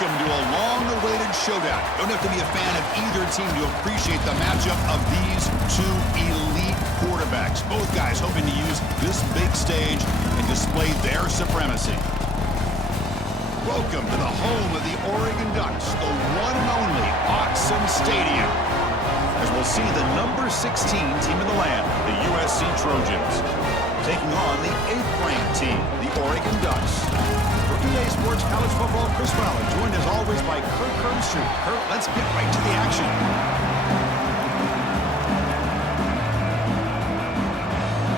Welcome to a long-awaited showdown. You don't have to be a fan of either team to appreciate the matchup of these two elite quarterbacks. Both guys hoping to use this big stage and display their supremacy. Welcome to the home of the Oregon Ducks, the one and only Autzen Stadium, as we'll see the number 16 team in the land, the USC Trojans, taking on the 8th-ranked team, the Oregon Ducks. For EA Sports College Football, Chris Fowler, joined as always by Kurt Kirkstreet. Kurt, let's get right to the action.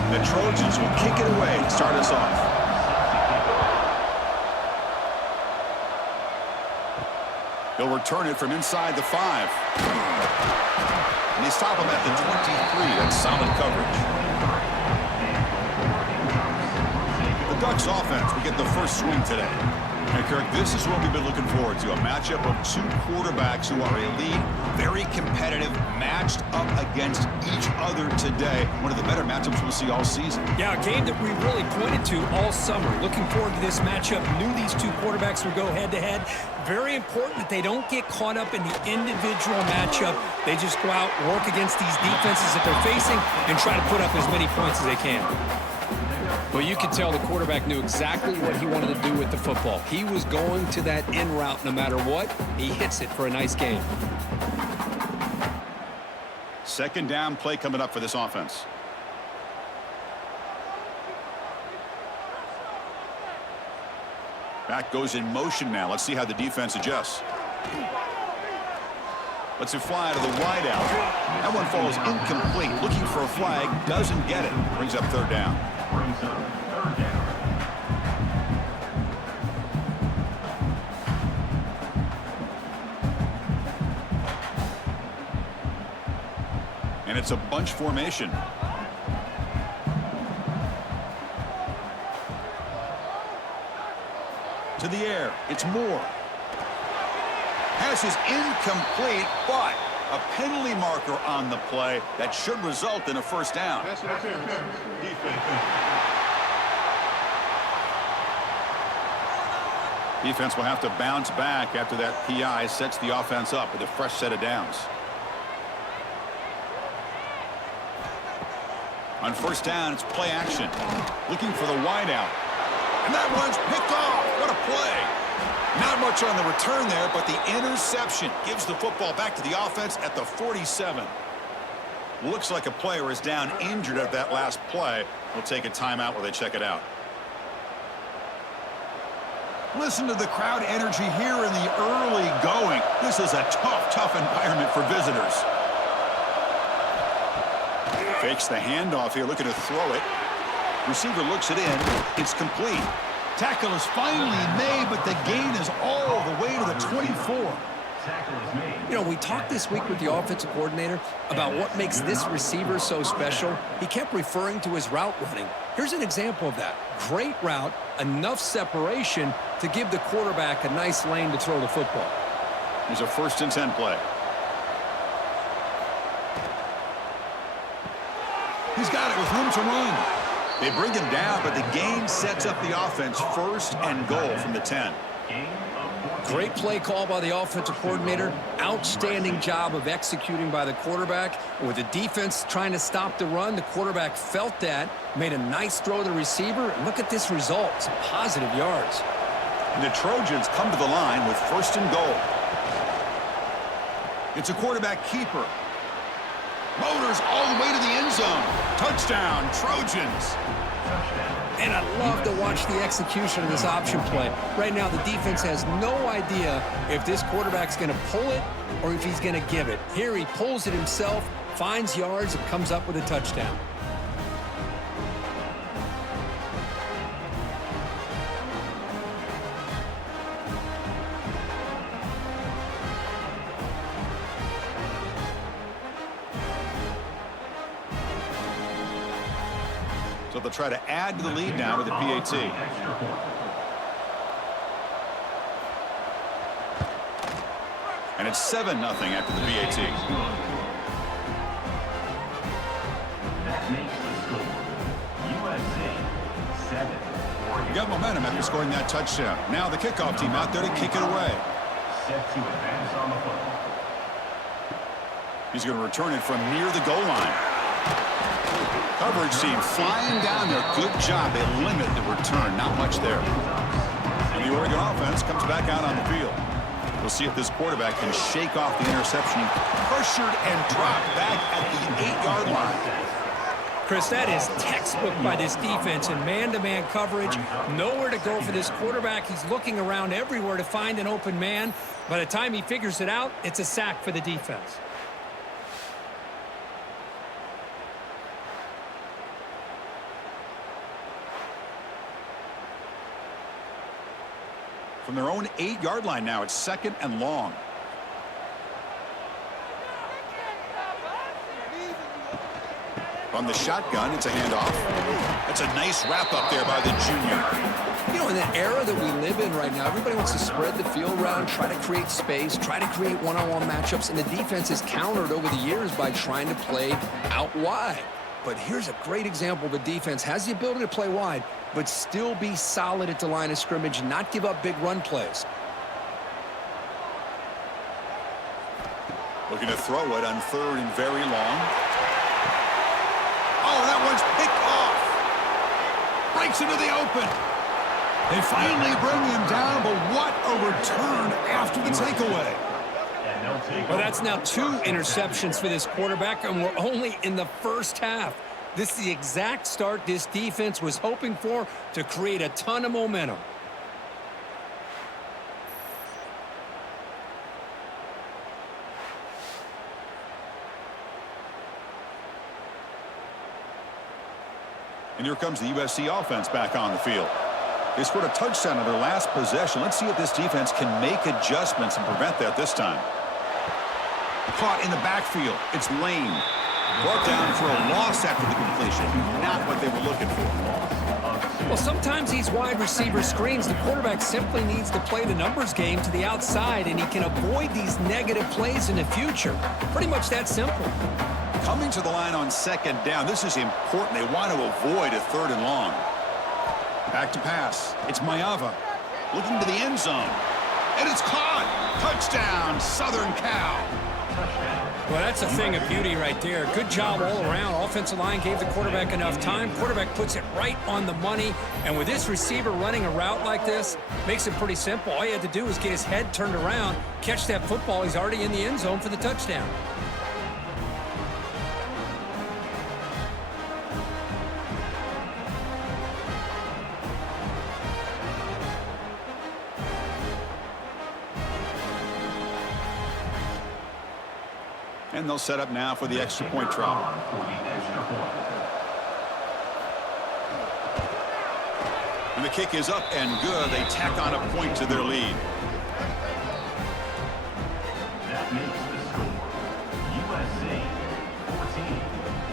The Trojans will kick it away to start us off. He'll return it from inside the 5. And they stop him at the 23. That's solid coverage. The Ducks offense will get the first swing today. And Kirk, this is what we've been looking forward to, a matchup of two quarterbacks who are elite, very competitive, matched up against each other today. One of the better matchups we'll see all season. Yeah, a game that we really pointed to all summer. Looking forward to this matchup. Knew these two quarterbacks would go head-to-head. Very important that they don't get caught up in the individual matchup. They just go out, work against these defenses that they're facing, and try to put up as many points as they can. Well, you could tell the quarterback knew exactly what he wanted to do with the football. He was going to that in route no matter what. He hits it for a nice game. Second down play coming up for this offense. Back goes in motion now. Let's see how the defense adjusts. Lets it fly to the wide out. That one falls incomplete. Looking for a flag. Doesn't get it. Brings up third down. And it's a bunch formation. To the air. It's Moore. Pass is incomplete, but a penalty marker on the play that should result in a first down. Defense will have to bounce back after that PI sets the offense up with a fresh set of downs. On first down, it's play action. Looking for the wideout. And that one's picked off. What a play. Not much on the return there, but the interception gives the football back to the offense at the 47. Looks like a player is down injured at that last play. We'll take a timeout while they check it out. Listen to the crowd energy here in the early going. This is a tough environment for visitors. Fakes the handoff here, looking to throw it. Receiver looks it in. It's complete. Tackle is finally made, but the gain is all the way to the 24. You know, we talked this week with the offensive coordinator about what makes this receiver so special. He kept referring to his route running. Here's an example of that. Great route, enough separation to give the quarterback a nice lane to throw the football. Here's a 1st and 10 play. He's got it with room to run. They bring him down, but the gain sets up the offense 1st and goal from the 10. Great play call by the offensive coordinator. Outstanding job of executing by the quarterback. With the defense trying to stop the run, the quarterback felt that, made a nice throw to the receiver. And look at this result. Some positive yards. And the Trojans come to the line with 1st and goal. It's a quarterback keeper. Motors all the way to the end zone. Touchdown, Trojans. And I love to watch the execution of this option play. Right now, the defense has no idea if this quarterback's going to pull it or if he's going to give it. Here he pulls it himself, finds yards, and comes up with a touchdown. So they'll try to add to the lead now with the PAT. And it's 7-0 after the PAT. That makes the score USC 7. Got momentum after scoring that touchdown. Now the kickoff team out there to kick it away. Set to advance on the football. He's going to return it from near the goal line. Coverage team flying down there. Good job. They limit the return. Not much there. And the Oregon offense comes back out on the field. We'll see if this quarterback can shake off the interception. Pressured and dropped back at the 8-yard line. Chris, that is textbook by this defense in man-to-man coverage. Nowhere to go for this quarterback. He's looking around everywhere to find an open man. By the time he figures it out, it's a sack for the defense. From their own 8-yard line now, it's 2nd and long. From the shotgun, it's a handoff. That's a nice wrap up there by the junior. You know, in the era that we live in right now, everybody wants to spread the field around, try to create space, try to create one-on-one matchups, and the defense is countered over the years by trying to play out wide. But here's a great example. The defense has the ability to play wide, but still be solid at the line of scrimmage and not give up big run plays. Looking to throw it on 3rd and very long. Oh, that one's picked off. Breaks into the open. They finally bring him down, but what a return after the takeaway. Well, that's now 2 interceptions for this quarterback, and we're only in the first half. This is the exact start this defense was hoping for to create a ton of momentum. And here comes the USC offense back on the field. They scored a touchdown on their last possession. Let's see if this defense can make adjustments and prevent that this time. Caught in the backfield. It's Lane. Brought down for a loss after the completion. Not what they were looking for. Well, sometimes these wide receiver screens, the quarterback simply needs to play the numbers game to the outside, and he can avoid these negative plays in the future. Pretty much that simple. Coming to the line on 2nd down. This is important. They want to avoid a 3rd and long. Back to pass. It's Mayava. Looking to the end zone. And it's caught. Touchdown, Southern Cal. Well, that's a thing of beauty right there. Good job all around. Offensive line gave the quarterback enough time. Quarterback puts it right on the money. And with this receiver running a route like this, makes it pretty simple. All you had to do was get his head turned around, catch that football. He's already in the end zone for the touchdown. And they'll set up now for the extra point try. And the kick is up and good. They tack on a point to their lead. That makes the score USC 14,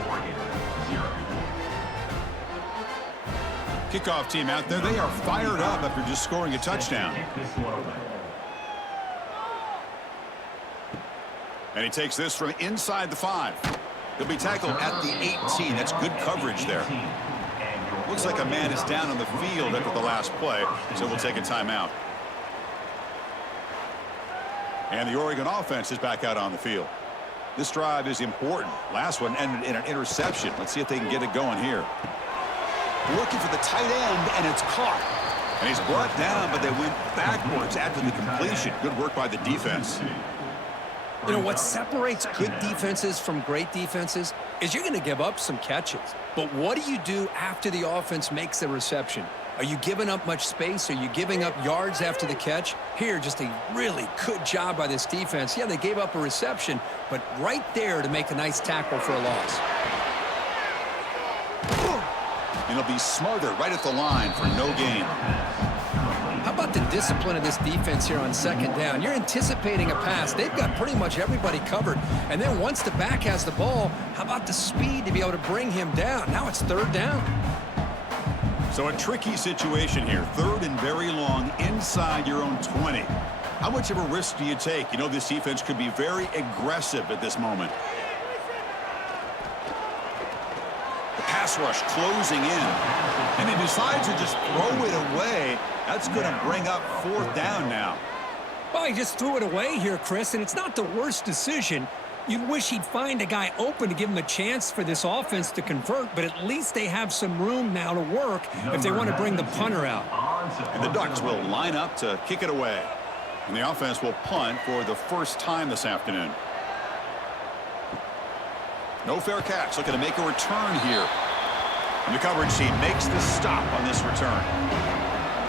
Oregon 0. Kickoff team out there. They are fired up after just scoring a touchdown. And he takes this from inside the 5. He'll be tackled at the 18. That's good coverage there. Looks like a man is down on the field after the last play, so we'll take a timeout. And the Oregon offense is back out on the field. This drive is important. Last one ended in an interception. Let's see if they can get it going here. Looking for the tight end, and it's caught. And he's brought down, but they went backwards after the completion. Good work by the defense. You know, what separates good defenses from great defenses is you're going to give up some catches. But what do you do after the offense makes the reception? Are you giving up much space? Are you giving up yards after the catch? Here, just a really good job by this defense. Yeah, they gave up a reception, but right there to make a nice tackle for a loss. And he'll be smothered right at the line for no gain. How about the discipline of this defense here on 2nd down? You're anticipating a pass. They've got pretty much everybody covered. And then once the back has the ball, how about the speed to be able to bring him down? Now it's 3rd down. So a tricky situation here. 3rd and very long inside your own 20. How much of a risk do you take? You know, this defense could be very aggressive at this moment. The pass rush closing in. And he decides to just throw it away. That's going to bring up 4th down now. Well, he just threw it away here, Chris, and it's not the worst decision. You'd wish he'd find a guy open to give him a chance for this offense to convert, but at least they have some room now to work if they want to bring the punter out. And the Ducks will line up to kick it away. And the offense will punt for the first time this afternoon. No fair catch. Looking to make a return here. And the coverage team makes the stop on this return.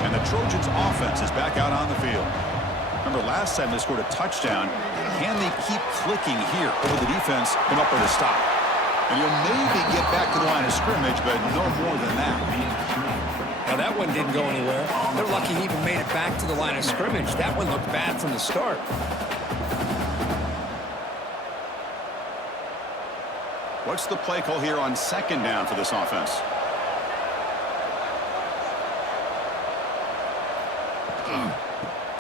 And the Trojans offense is back out on the field. Remember last time they scored a touchdown. Can they keep clicking here over the defense, come up with a stop? And you'll maybe get back to the line of scrimmage, but no more than that. Now that one didn't go anywhere. They're lucky he even made it back to the line of scrimmage. That one looked bad from the start. What's the play call here on second down for this offense?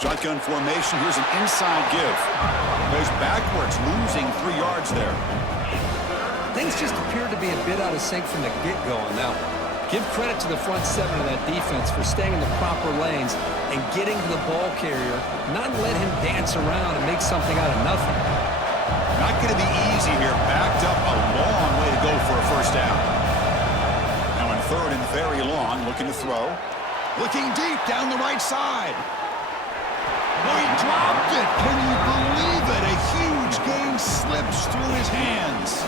Shotgun formation. Here's an inside give. Goes backwards, losing 3 yards there. Things just appeared to be a bit out of sync from the get-go on that one. Give credit to the front seven of that defense for staying in the proper lanes and getting to the ball carrier, not let him dance around and make something out of nothing. Not going to be easy here. Backed up a long way to go for a first down. Now in third and very long, looking to throw. Looking deep down the right side. Oh, he dropped it. Can you believe it? A huge gain slips through his hands.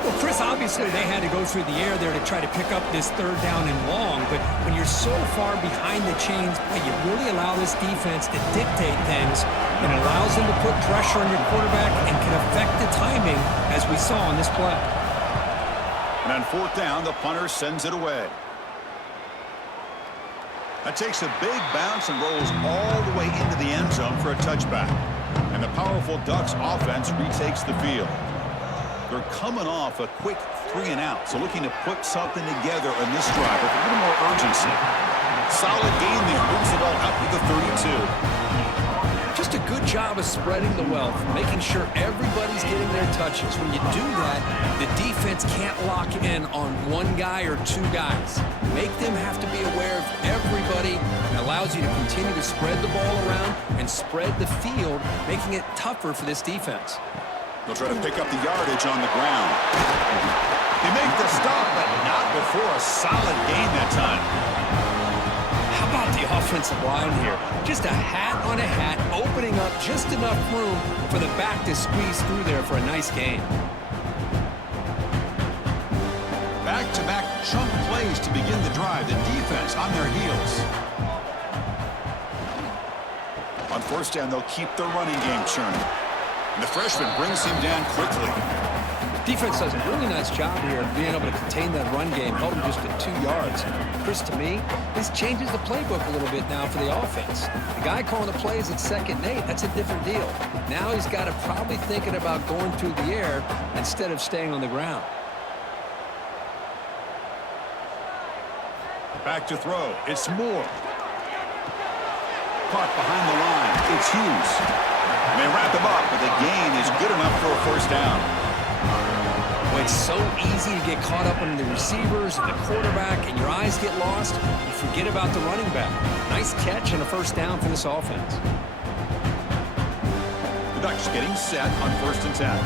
Well, Chris, obviously they had to go through the air there to try to pick up this third down and long, but when you're so far behind the chains, you really allow this defense to dictate things, and it allows them to put pressure on your quarterback and can affect the timing, as we saw on this play. And on fourth down, the punter sends it away. That takes a big bounce and rolls all the way into the end zone for a touchback. And the powerful Ducks offense retakes the field. They're coming off a quick 3 and out, so looking to put something together on this drive with a little more urgency. Solid gain there, moves the ball up to the 32. Just a good job of spreading the wealth, making sure everybody's getting their touches. When you do that, the defense can't lock in on one guy or 2 guys. Make them have to be aware of everybody, and allows you to continue to spread the ball around and spread the field, making it tougher for this defense. They'll try to pick up the yardage on the ground. They make the stop, but not before a solid gain that time. How about the offensive line here? Just a hat on a hat, opening up just enough room for the back to squeeze through there for a nice gain. Back-to-back chunk plays to begin the drive. The defense on their heels. On first down, they'll keep the running game churning. And the freshman brings him down quickly. Defense does a really nice job here of being able to contain that run game, held him just at 2 yards. Chris, to me, this changes the playbook a little bit now for the offense. The guy calling the plays at 2nd and 8, that's a different deal. Now he's got to probably thinking about going through the air instead of staying on the ground. Back to throw. It's Moore. Caught behind the line. It's Hughes. And they wrap him up, but the gain is good enough for a first down. Well, it's so easy to get caught up on the receivers and the quarterback, and your eyes get lost. You forget about the running back. Nice catch and a first down for this offense. The Ducks getting set on 1st and 10.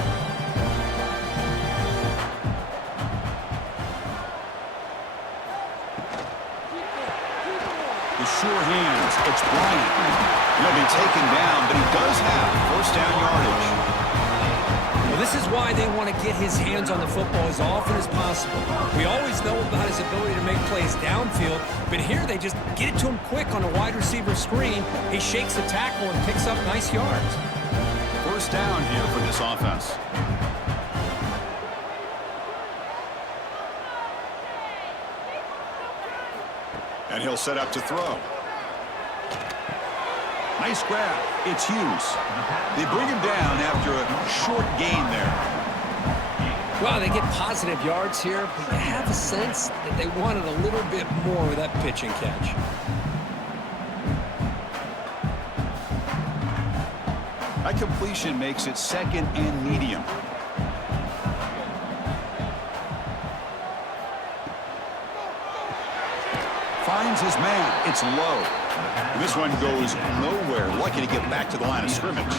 The sure hands. It's Bryant. He'll be taken down, but he does have first down yardage. Well, this is why they want to get his hands on the football as often as possible. We always know about his ability to make plays downfield, but here they just get it to him quick on a wide receiver screen. He shakes the tackle and picks up nice yards. First down here for this offense. And he'll set up to throw. Nice grab. It's Hughes. They bring him down after a short gain there. Well, they get positive yards here, but you have a sense that they wanted a little bit more with that pitch and catch. That completion makes it 2nd and medium. Finds his man. It's low. And this one goes nowhere. Lucky to get back to the line of scrimmage.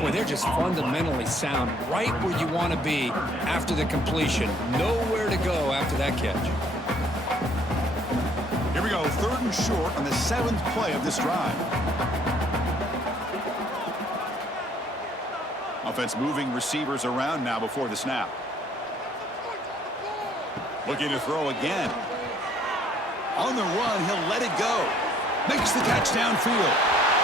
Boy, they're just fundamentally sound, right where you want to be after the completion. Nowhere to go after that catch. Here we go, 3rd and short on the 7th play of this drive. Offense moving receivers around now before the snap. Looking to throw again. On the run, he'll let it go. Makes the catch downfield.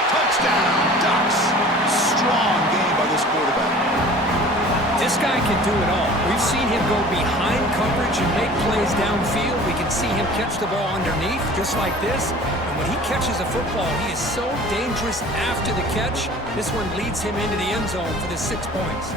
Touchdown, Ducks. Strong game by this quarterback. This guy can do it all. We've seen him go behind coverage and make plays downfield. We can see him catch the ball underneath, just like this. And when he catches a football, he is so dangerous after the catch. This one leads him into the end zone for the 6 points.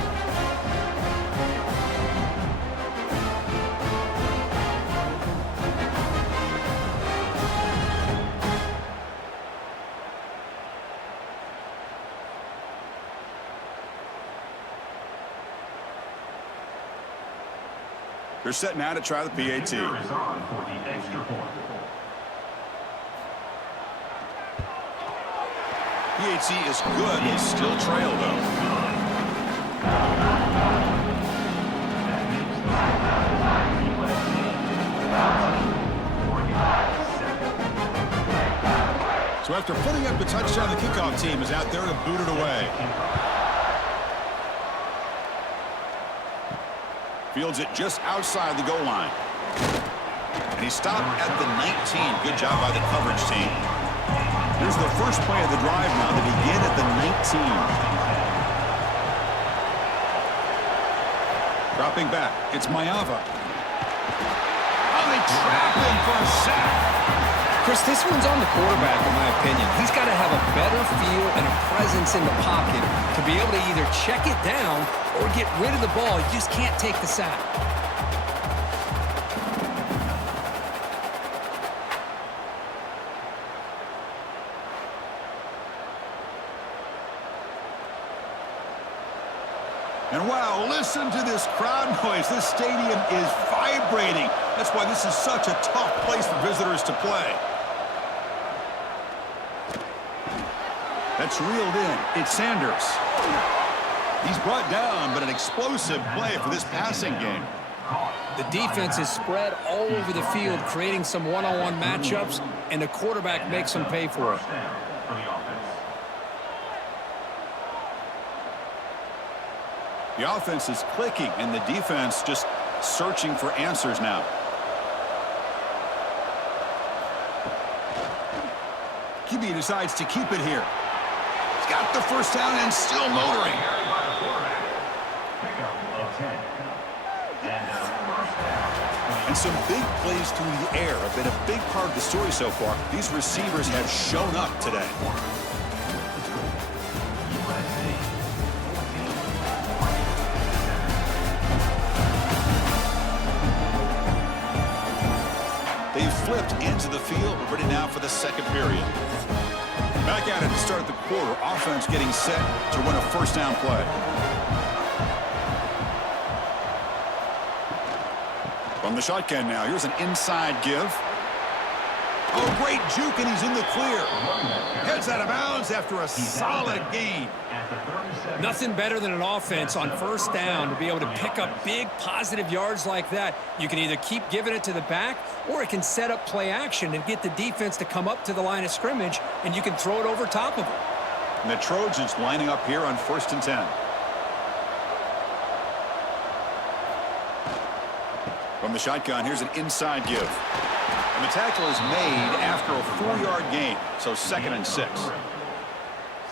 They're set now to try the PAT. Is on for the extra point. PAT is good. They still trail, though. So after putting up the touchdown, the kickoff team is out there to boot it away. Fields it just outside the goal line. And he stopped at the 19. Good job by the coverage team. Here's the first play of the drive now. They begin at the 19. Dropping back. It's Mayava. Oh, they trap him for a sack. Chris, this one's on the quarterback, in my opinion. He's got to have a better feel and a presence in the pocket to be able to either check it down or get rid of the ball. You just can't take the sack. And wow, listen to this crowd noise. This stadium is vibrating. That's why this is such a tough place for visitors to play. That's reeled in. It's Sanders. He's brought down, but an explosive play for this passing game. The defense is spread all over the field, creating some one-on-one matchups, and the quarterback makes them pay for it. The offense is clicking, and the defense just searching for answers now. QB decides to keep it here. He's got the first down and still motoring. And some big plays through the air have been a big part of the story so far. These receivers have shown up today. They've flipped into the field. We're ready now for the second period. Back at it to start the quarter. Offense getting set to run a first down play. From the shotgun now. Here's an inside give. Oh, great juke, and he's in the clear. Heads out of bounds after a solid gain. Nothing better than an offense on first down to be able to pick up big positive yards like that. You can either keep giving it to the back, or it can set up play action and get the defense to come up to the line of scrimmage, and you can throw it over top of them. And the Trojans lining up here on 1st and 10. From the shotgun, here's an inside give. And the tackle is made after a 4-yard gain, so 2nd and 6.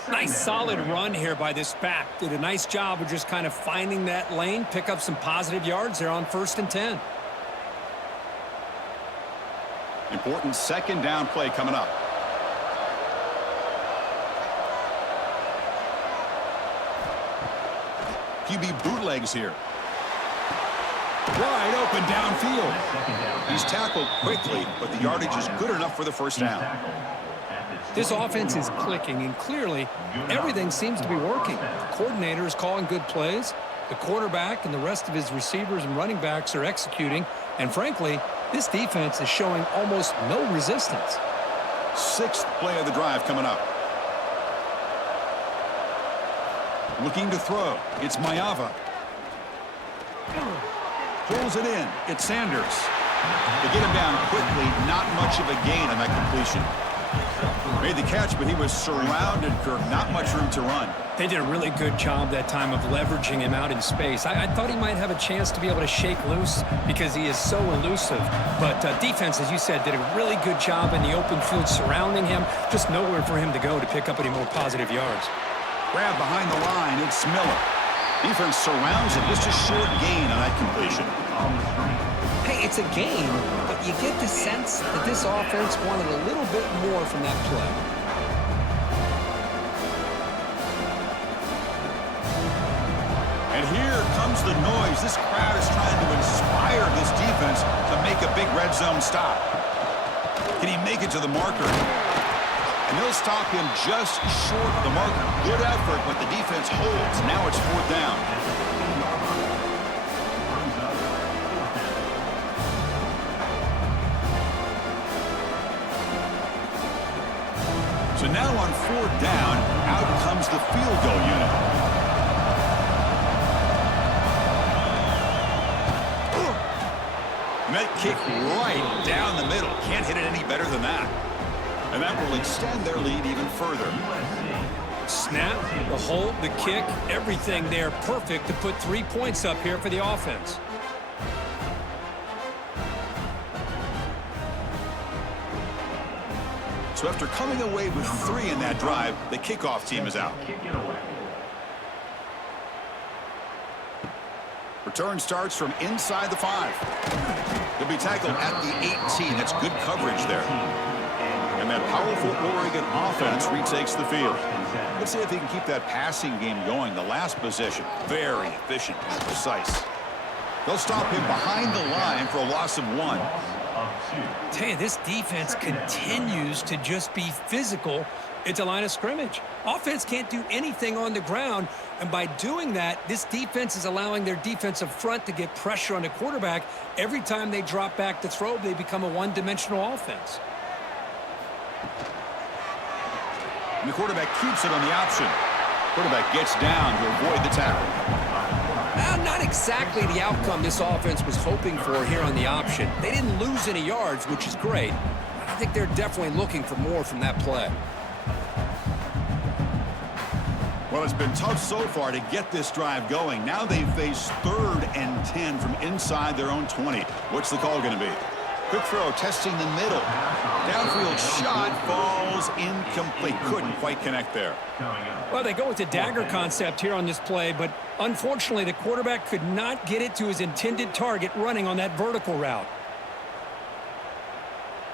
Nice solid run here by this back. Did a nice job of just kind of finding that lane, pick up some positive yards there on 1st and 10. Important second down play coming up. QB bootlegs here. Wide open downfield. He's tackled quickly, but the yardage is good enough for the first down. This offense is clicking, and clearly everything seems to be working. The coordinator is calling good plays. The quarterback and the rest of his receivers and running backs are executing. And frankly, this defense is showing almost no resistance. Sixth play of the drive coming up. Looking to throw. It's Maeva. Pulls it in. It's Sanders. They get him down quickly. Not much of a gain on that completion. Made the catch, but he was surrounded, Kirk. Not much room to run. They did a really good job that time of leveraging him out in space. I thought he might have a chance to be able to shake loose because he is so elusive. But defense, as you said, did a really good job in the open field surrounding him. Just nowhere for him to go to pick up any more positive yards. Grab behind the line. It's Miller. Defense surrounds him. Just a short gain on that completion. Hey, it's a game, but you get the sense that this offense wanted a little bit more from that play. And here comes the noise. This crowd is trying to inspire this defense to make a big red zone stop. Can he make it to the marker? And they'll stop him just short of the marker. Good effort, but the defense holds. Now it's fourth down. So now on fourth down, out comes the field goal unit. And that kick right down the middle. Can't hit it any better than that. And that will extend their lead even further. Snap, the hold, the kick, everything there perfect to put 3 points up here for the offense. So after coming away with 3 in that drive, the kickoff team is out. Return starts from inside the 5. He'll be tackled at the 18. That's good coverage there. And that powerful Oregon offense retakes the field. Let's see if he can keep that passing game going. The last possession, very efficient and precise. They'll stop him behind the line for a loss of 1. Tell you, this defense continues to just be physical at the line of scrimmage. Offense can't do anything on the ground, and by doing that, this defense is allowing their defensive front to get pressure on the quarterback. Every time they drop back to throw, they become a one-dimensional offense. And the quarterback keeps it on the option. Quarterback gets down to avoid the tackle. Not exactly the outcome this offense was hoping for here on the option. They didn't lose any yards, which is great. I think they're definitely looking for more from that play. Well, it's been tough so far to get this drive going. Now they face 3rd and 10 from inside their own 20. What's the call going to be? Quick throw, testing the middle. Downfield shot, falls incomplete. Couldn't quite connect there. Well, they go with the dagger concept here on this play, but unfortunately the quarterback could not get it to his intended target running on that vertical route.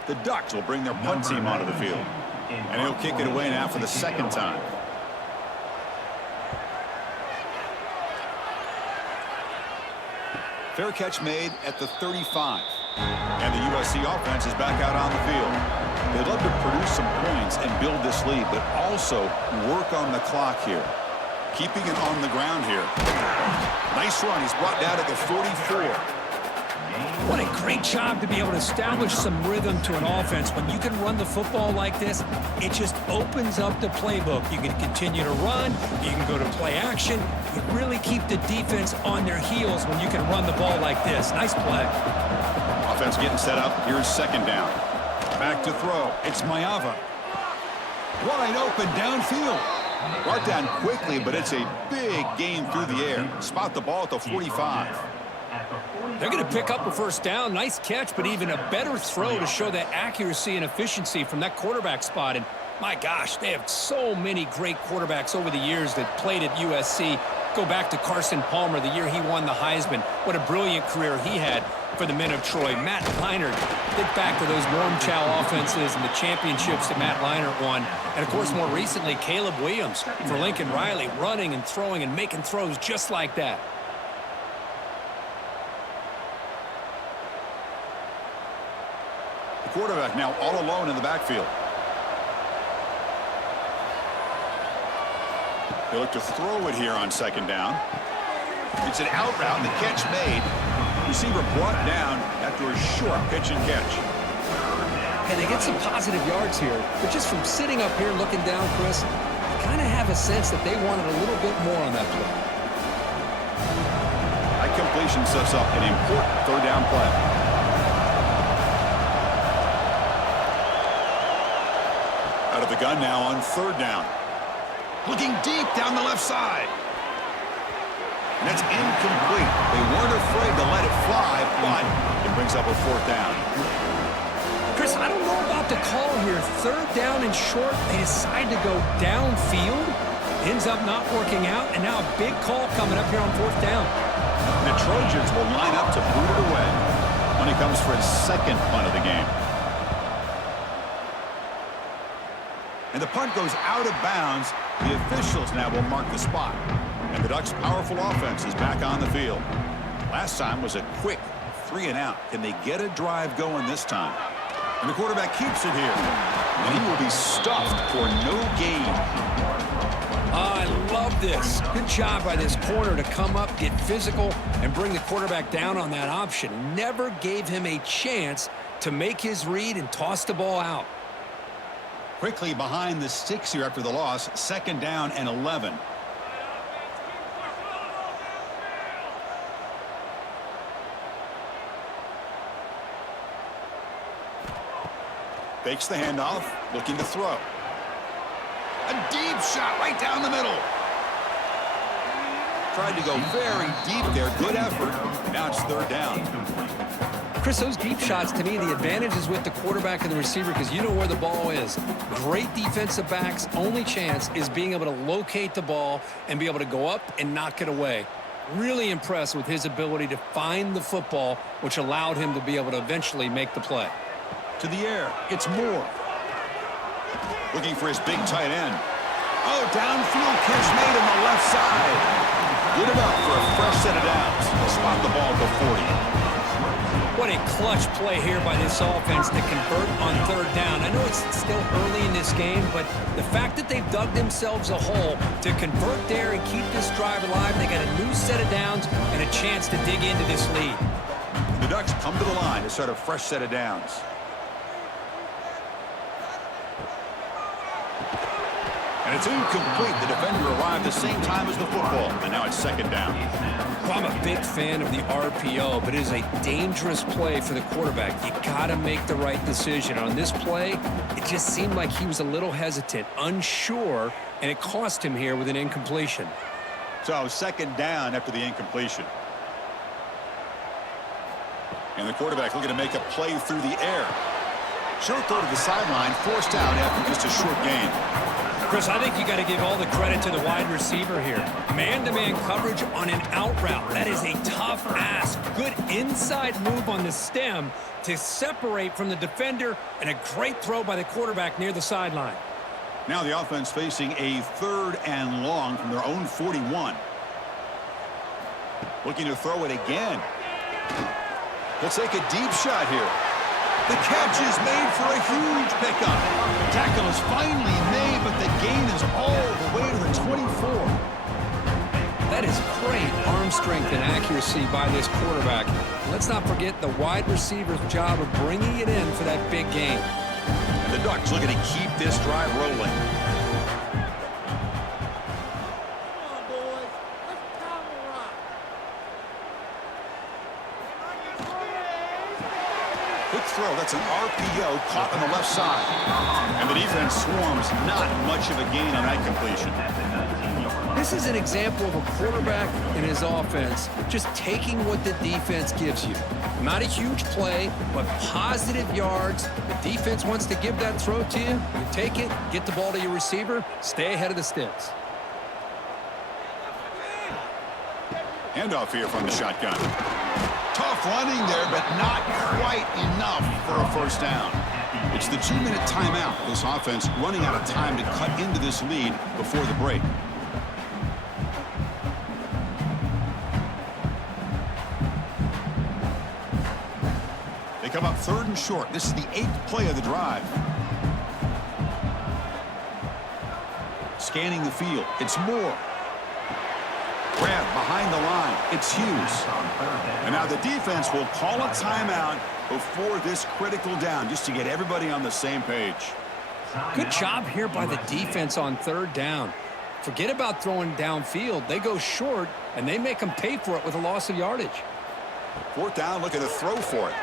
The Ducks will bring their punt team onto the field. And he'll kick it away now for the 2nd time. Fair catch made at the 35. And the USC offense is back out on the field. They'd love to produce some points and build this lead, but also work on the clock here. Keeping it on the ground here. Nice run. He's brought down at the 44. What a great job to be able to establish some rhythm to an offense. When you can run the football like this, it just opens up the playbook. You can continue to run. You can go to play action. You really keep the defense on their heels when you can run the ball like this. Nice play. Offense getting set up. Here's 2nd down. Back to throw. It's Maeva. Wide open downfield. Brought down quickly, but it's a big gain through the air. Spot the ball at the 45. They're going to pick up a 1st down. Nice catch, but even a better throw to show that accuracy and efficiency from that quarterback spot. And my gosh, they have so many great quarterbacks over the years that played at USC. Go back to Carson Palmer, the year he won the Heisman. What a brilliant career he had for the men of Troy. Matt Leinart, think back to those Norm Chow offenses and the championships that Matt Leinart won. And, of course, more recently, Caleb Williams for Lincoln Riley, running and throwing and making throws just like that. The quarterback now all alone in the backfield. They look to throw it here on 2nd down. It's an out route, and the catch made. Receiver brought down after a short pitch and catch. Hey, they get some positive yards here, but just from sitting up here looking down, Chris, I kind of have a sense that they wanted a little bit more on that play. That completion sets up an important third down play. Out of the gun now on third down. Looking deep down the left side. And that's incomplete. They weren't afraid to let it fly, but it brings up a fourth down. Chris, I don't know about the call here. Third down and short, they decide to go downfield. Ends up not working out, and now a big call coming up here on fourth down. The Trojans will line up to boot it away when he comes for his second punt of the game. And the punt goes out of bounds. The officials now will mark the spot. And the Ducks' powerful offense is back on the field. Last time was a quick 3-and-out. Can they get a drive going this time? And the quarterback keeps it here. And he will be stuffed for no gain. I love this. Good job by this corner to come up, get physical, and bring the quarterback down on that option. Never gave him a chance to make his read and toss the ball out. Quickly behind the sticks here after the loss. Second down and 11. Fakes the handoff, looking to throw. A deep shot right down the middle. Tried to go very deep there. Good effort. Now it's third down. Chris, those deep shots, to me, the advantage is with the quarterback and the receiver because you know where the ball is. Great defensive backs, only chance is being able to locate the ball and be able to go up and knock it away. Really impressed with his ability to find the football, which allowed him to be able to eventually make the play. To the air, it's Moore. Looking for his big tight end. Oh, downfield catch made on the left side. Good enough for a fresh set of downs. They'll spot the ball at the 40. What a clutch play here by this offense to convert on third down. I know it's still early in this game, but the fact that they've dug themselves a hole to convert there and keep this drive alive, they got a new set of downs and a chance to dig into this lead. The Ducks come to the line to start a fresh set of downs. And it's incomplete. The defender arrived the same time as the football, and now it's second down. Well, I'm a big fan of the RPO, but it is a dangerous play for the quarterback. You got to make the right decision. On this play, it just seemed like he was a little hesitant, unsure, and it cost him here with an incompletion. So second down after the incompletion. And the quarterback looking to make a play through the air. Short throw to the sideline, forced out after just a short gain. Chris, I think you got to give all the credit to the wide receiver here. Man-to-man coverage on an out route. That is a tough ask. Good inside move on the stem to separate from the defender, and a great throw by the quarterback near the sideline. Now the offense facing a third and long from their own 41. Looking to throw it again. They'll take a deep shot here. The catch is made for a huge pickup. The tackle is finally made, but the gain is all the way to the 24. That is great arm strength and accuracy by this quarterback. Let's not forget the wide receiver's job of bringing it in for that big gain. And the Ducks looking to keep this drive rolling. Throw. That's an RPO caught on the left side. And the defense swarms. Not much of a gain on that completion. This is an example of a quarterback and his offense just taking what the defense gives you. Not a huge play, but positive yards. The defense wants to give that throw to you. You take it, get the ball to your receiver, stay ahead of the sticks. Handoff here from the shotgun. Tough running there, but not quite enough for a first down. It's the 2-minute timeout. This offense running out of time to cut into this lead before the break. They come up third and short. This is the 8th play of the drive. Scanning the field. It's Moore. Grab behind the line. It's Hughes. And now the defense will call a timeout before this critical down, just to get everybody on the same page. Good job here by the defense on third down. Forget about throwing downfield. They go short, and they make them pay for it with a loss of yardage. Fourth down, looking to throw for it.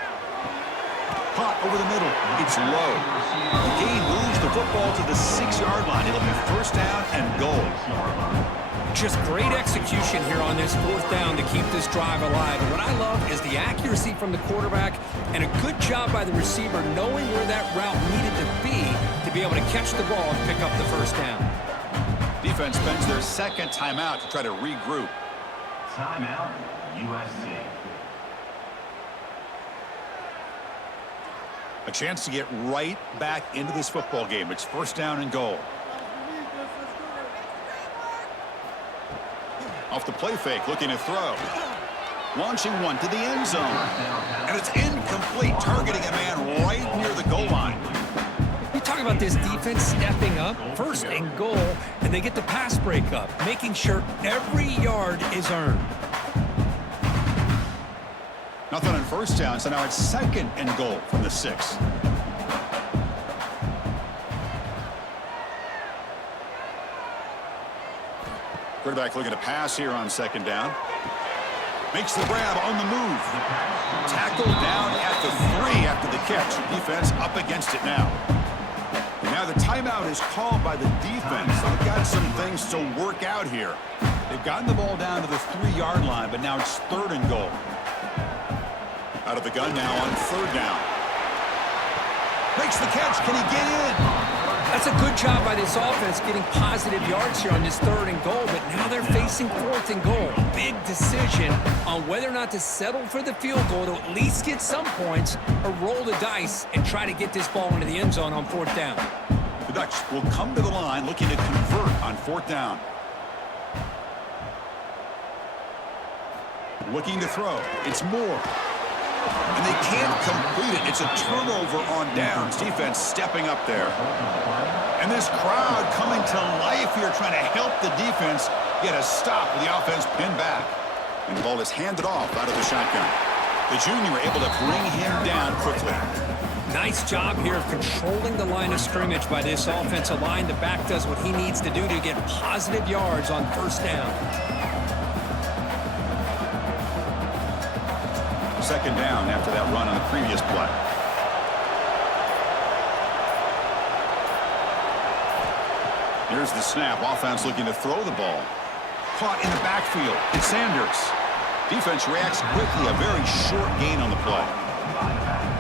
Caught over the middle. It's low. The gain moves the football to the 6-yard line. It'll be first down and goal. Just great execution here on this fourth down to keep this drive alive. And what I love is the accuracy from the quarterback and a good job by the receiver knowing where that route needed to be able to catch the ball and pick up the first down. Defense spends their second timeout to try to regroup. Timeout, USC. A chance to get right back into this football game. It's first down and goal. Off the play fake, looking to throw. Launching one to the end zone. And it's incomplete, targeting a man right near the goal line. You talk about this defense stepping up, first and goal, and they get the pass breakup, making sure every yard is earned. Nothing on first down, so now it's second and goal from the 6. Quarterback looking to pass here on second down. Makes the grab on the move. Tackled down at the 3 after the catch. Defense up against it now. And now the timeout is called by the defense. They've got some things to work out here. They've gotten the ball down to the 3-yard line, but now it's third and goal. Out of the gun now on third down. Makes the catch. Can he get in? That's a good job by this offense getting positive yards here on this third and goal, but now they're facing fourth and goal. Big decision on whether or not to settle for the field goal to at least get some points or roll the dice and try to get this ball into the end zone on fourth down. The Ducks will come to the line looking to convert on fourth down. Looking to throw. It's Moore. And they can't complete it. It's a turnover on downs. Defense stepping up there. And this crowd coming to life here, trying to help the defense get a stop with the offense pinned back. And the ball is handed off out of the shotgun. The junior able to bring him down quickly. Nice job here of controlling the line of scrimmage by this offensive line. The back does what he needs to do to get positive yards on first down. Second down after that run on the previous play. Here's the snap. Offense looking to throw the ball. Caught in the backfield. It's Sanders. Defense reacts quickly. A very short gain on the play.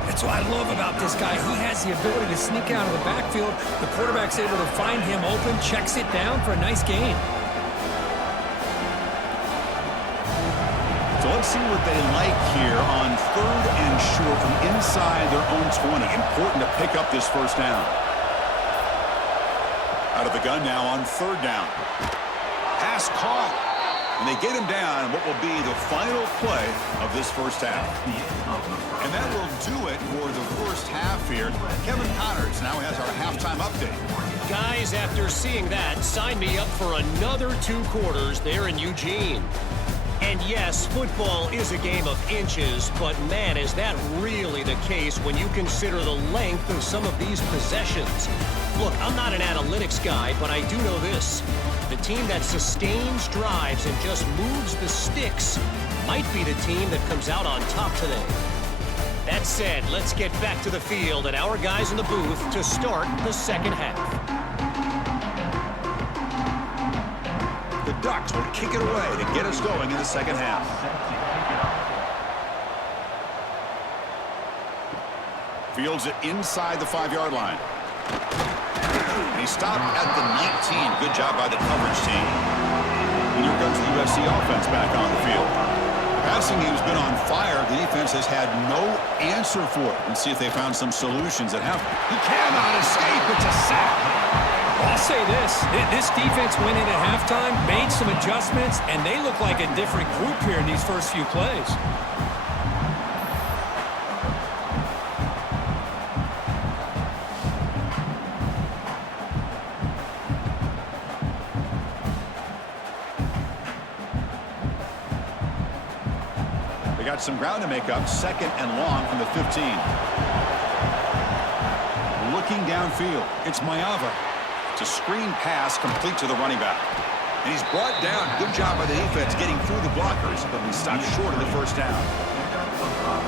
That's what I love about this guy. He has the ability to sneak out of the backfield. The quarterback's able to find him open, checks it down for a nice gain. So let's see what they like here on third and short from inside their own 20. Important to pick up this first down. Out of the gun now on third down. Pass caught. And they get him down in what will be the final play of this first half. And that will do it for the first half here. Kevin Connors now has our halftime update. Guys, after seeing that, sign me up for another 2 quarters there in Eugene. And yes, football is a game of inches, but man, is that really the case when you consider the length of some of these possessions. Look, I'm not an analytics guy, but I do know this. The team that sustains drives and just moves the sticks might be the team that comes out on top today. That said, let's get back to the field and our guys in the booth to start the second half. The Ducks will kick it away to get us going in the second half. Fields it inside the 5-yard line. And he stopped at the 19. Good job by the coverage team. And here comes the USC offense back on the field. The passing game's been on fire. The defense has had no answer for it. Let's see if they found some solutions at half. He cannot escape. It's a sack. I'll say this defense went in at halftime, made some adjustments, and they look like a different group here in these first few plays. Some ground to make up, 2nd and long from the 15. Looking downfield, it's Mayava. It's a screen pass complete to the running back. And he's brought down. Good job by the defense getting through the blockers, but we stopped short of the first down.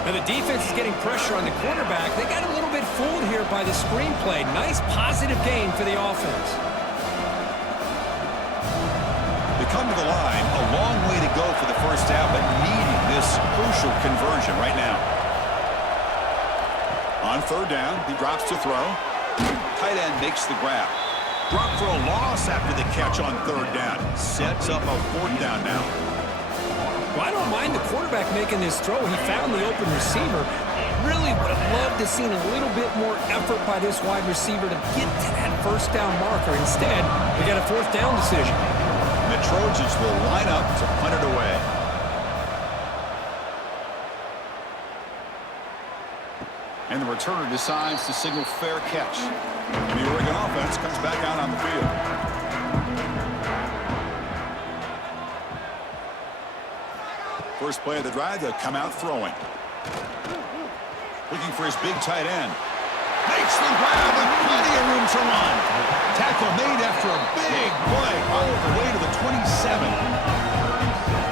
Now the defense is getting pressure on the quarterback. They got a little bit fooled here by the screenplay. Nice positive gain for the offense. They come to the line, a long way to go for the first down, but needing this crucial conversion right now. On 3rd down, he drops to throw. Tight end makes the grab. Drop for a loss after the catch on 3rd down. Sets up a 4th down now. Well, I don't mind the quarterback making this throw. He found the open receiver. Really would have loved to seen a little bit more effort by this wide receiver to get to that first down marker. Instead, we got a 4th down decision. The Trojans will line up to punt it away. And the returner decides to signal fair catch. And the Oregon offense comes back out on the field. First play of the drive, they'll come out throwing. Looking for his big tight end. Makes the grab with plenty of room to run. Tackle made after a big play all the way to the 27.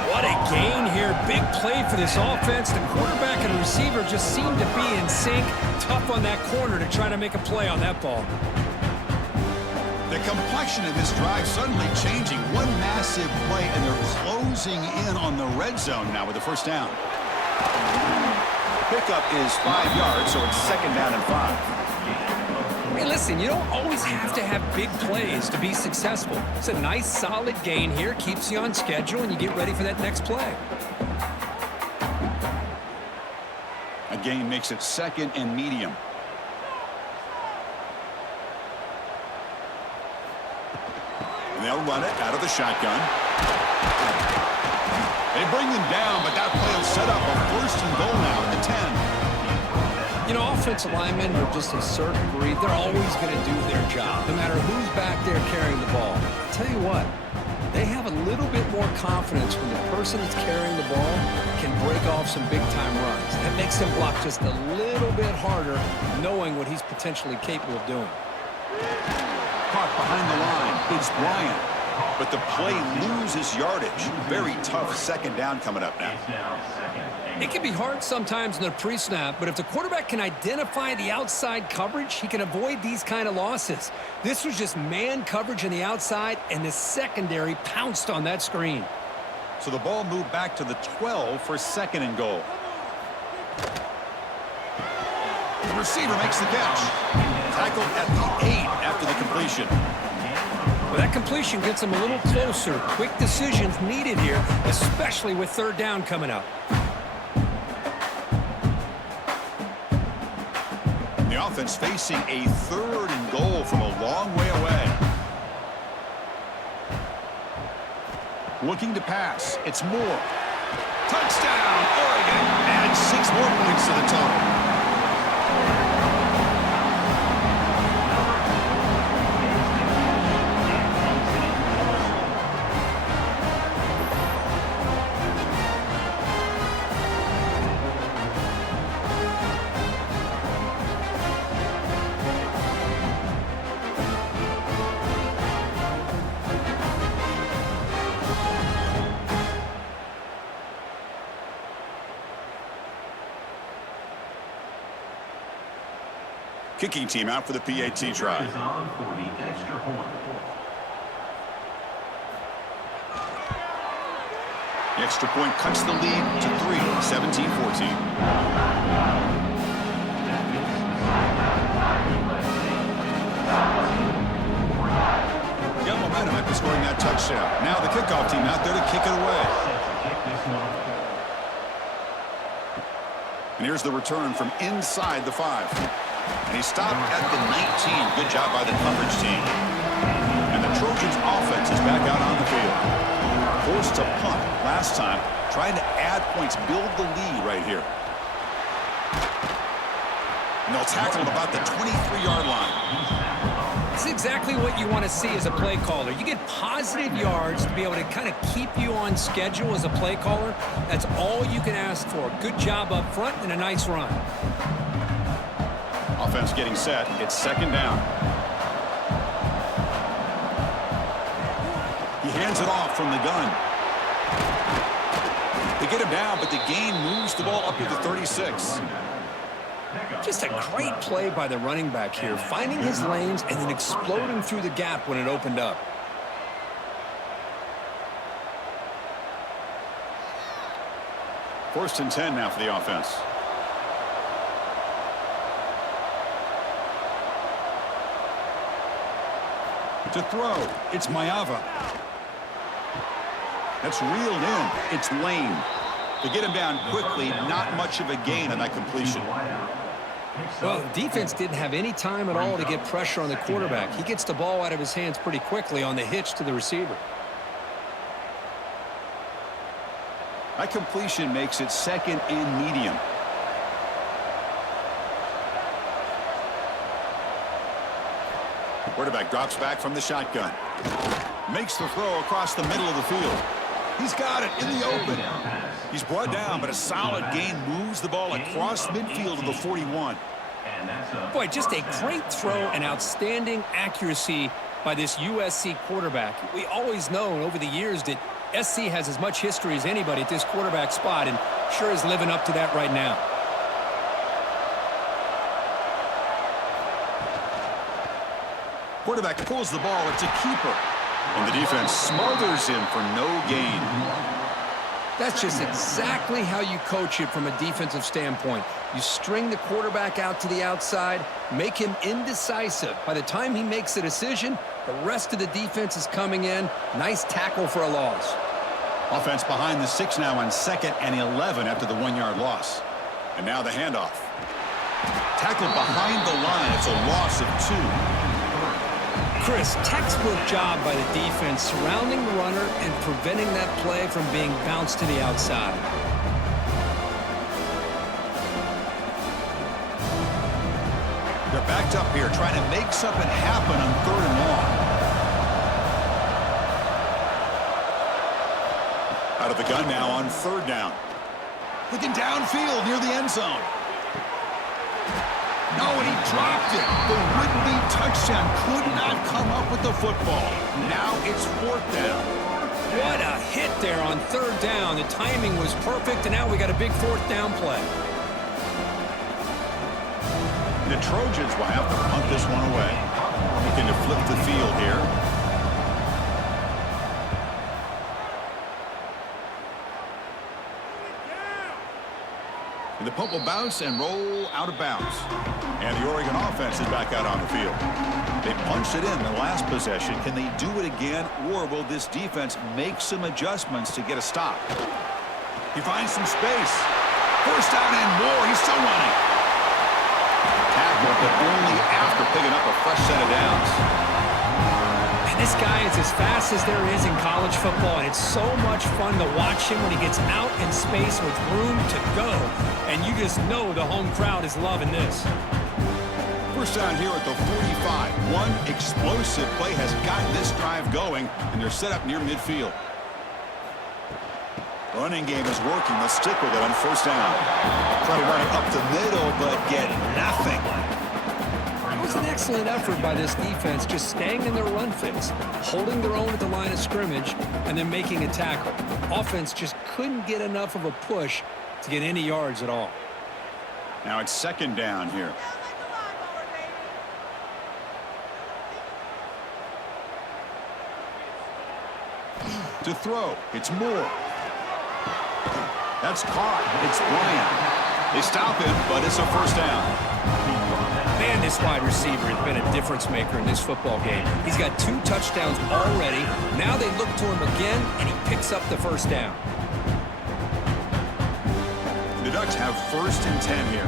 What a gain here. Big play for this offense. The quarterback and receiver just seem to be in sync. Tough on that corner to try to make a play on that ball. The complexion of this drive suddenly changing. One massive play, and they're closing in on the red zone now with the first down. Pickup is 5 yards, so it's 2nd down and 5. Hey, listen, you don't always have to have big plays to be successful. It's a nice, solid gain here. Keeps you on schedule, and you get ready for that next play. A gain makes it 2nd and medium. And they'll run it out of the shotgun. They bring them down, but that play will set up a 1st and goal now at the 10. You know, offensive linemen are just a certain breed. They're always going to do their job, no matter who's back there carrying the ball. I'll tell you what, they have a little bit more confidence when the person that's carrying the ball can break off some big-time runs. That makes them block just a little bit harder, knowing what he's potentially capable of doing. Caught behind the line. It's Bryant. But the play loses yardage. Very tough 2nd down coming up now. It can be hard sometimes in the pre-snap, but if the quarterback can identify the outside coverage, he can avoid these kind of losses. This was just man coverage on the outside, and the secondary pounced on that screen. So the ball moved back to the 12 for 2nd and goal. The receiver makes the catch. Tackled at the 8 after the completion. Well, that completion gets him a little closer. Quick decisions needed here, especially with 3rd down coming up. The offense facing a 3rd and goal from a long way away. Looking to pass. It's Moore. Touchdown, Oregon. Add 6 more points to the total. Kicking team out for the PAT try. The extra point cuts the lead to 3, 17-14. Got momentum after scoring that touchdown. Now the kickoff team out there to kick it away. And here's the return from inside the 5. And he stopped at the 19. Good job by the coverage team. And the Trojans offense is back out on the field. Forced to punt last time. Trying to add points, build the lead right here. And they'll tackle at about the 23-yard line. This is exactly what you want to see as a play caller. You get positive yards to be able to kind of keep you on schedule as a play caller. That's all you can ask for. Good job up front and a nice run. Offense getting set. It's second down. He hands it off from the gun. They get him down, but the gain moves the ball up to the 36. Just a great play by the running back here, finding his lanes and then exploding through the gap when it opened up. First and 10 now for the offense. To throw, it's Mayava. That's reeled in. It's Lane. To get him down quickly, not much of a gain on that completion. Well, the defense didn't have any time at all to get pressure on the quarterback. He gets the ball out of his hands pretty quickly on the hitch to the receiver. That completion makes it second and medium. Quarterback drops back from the shotgun. Makes the throw across the middle of the field. He's got it in the open. He's brought down, but a solid gain moves the ball across midfield to the 41. Boy, just a great throw and outstanding accuracy by this USC quarterback. We always know over the years that SC has as much history as anybody at this quarterback spot, and sure is living up to that right now. Quarterback pulls the ball. It's a keeper. And the defense smothers him for no gain. That's just exactly how you coach it from a defensive standpoint. You string the quarterback out to the outside, make him indecisive. By the time he makes a decision, the rest of the defense is coming in. Nice tackle for a loss. Offense behind the 6 now on 2nd and 11 after the 1-yard loss. And now the handoff. Tackled behind the line. It's a loss of 2. Chris, textbook job by the defense surrounding the runner and preventing that play from being bounced to the outside. They're backed up here trying to make something happen on 3rd and long. Out of the gun now on 3rd down. Looking downfield near the end zone. No, and he dropped it. The would-be touchdown could not come up with the football. Now it's 4th down. What a hit there on 3rd down. The timing was perfect, and now we got a big 4th down play. The Trojans will have to punt this one away. Looking to flip the field here. And the punt will bounce and roll out of bounds. And the Oregon offense is back out on the field. They punched it in the last possession. Can they do it again, or will this defense make some adjustments to get a stop? He finds some space. 1st down and more. He's still running. Tackle, but only after picking up a fresh set of downs. And this guy is as fast as there is in college football, and it's so much fun to watch him when he gets out in space with room to go. And you just know the home crowd is loving this. 1st down here at the 45. One explosive play has gotten this drive going, and they're set up near midfield. Running game is working. Let's stick with it on 1st down. Try to run it up the middle, but get nothing. It was an excellent effort by this defense, just staying in their run fits, holding their own at the line of scrimmage, and then making a tackle. Offense just couldn't get enough of a push to get any yards at all. Now it's 2nd down here. To throw, it's Moore. That's caught. It's Bryant. They stop him, but it's a 1st down. Man, this wide receiver has been a difference maker in this football game. He's got 2 touchdowns already. Now they look to him again, and he picks up the 1st down. The Ducks have 1st and 10 here.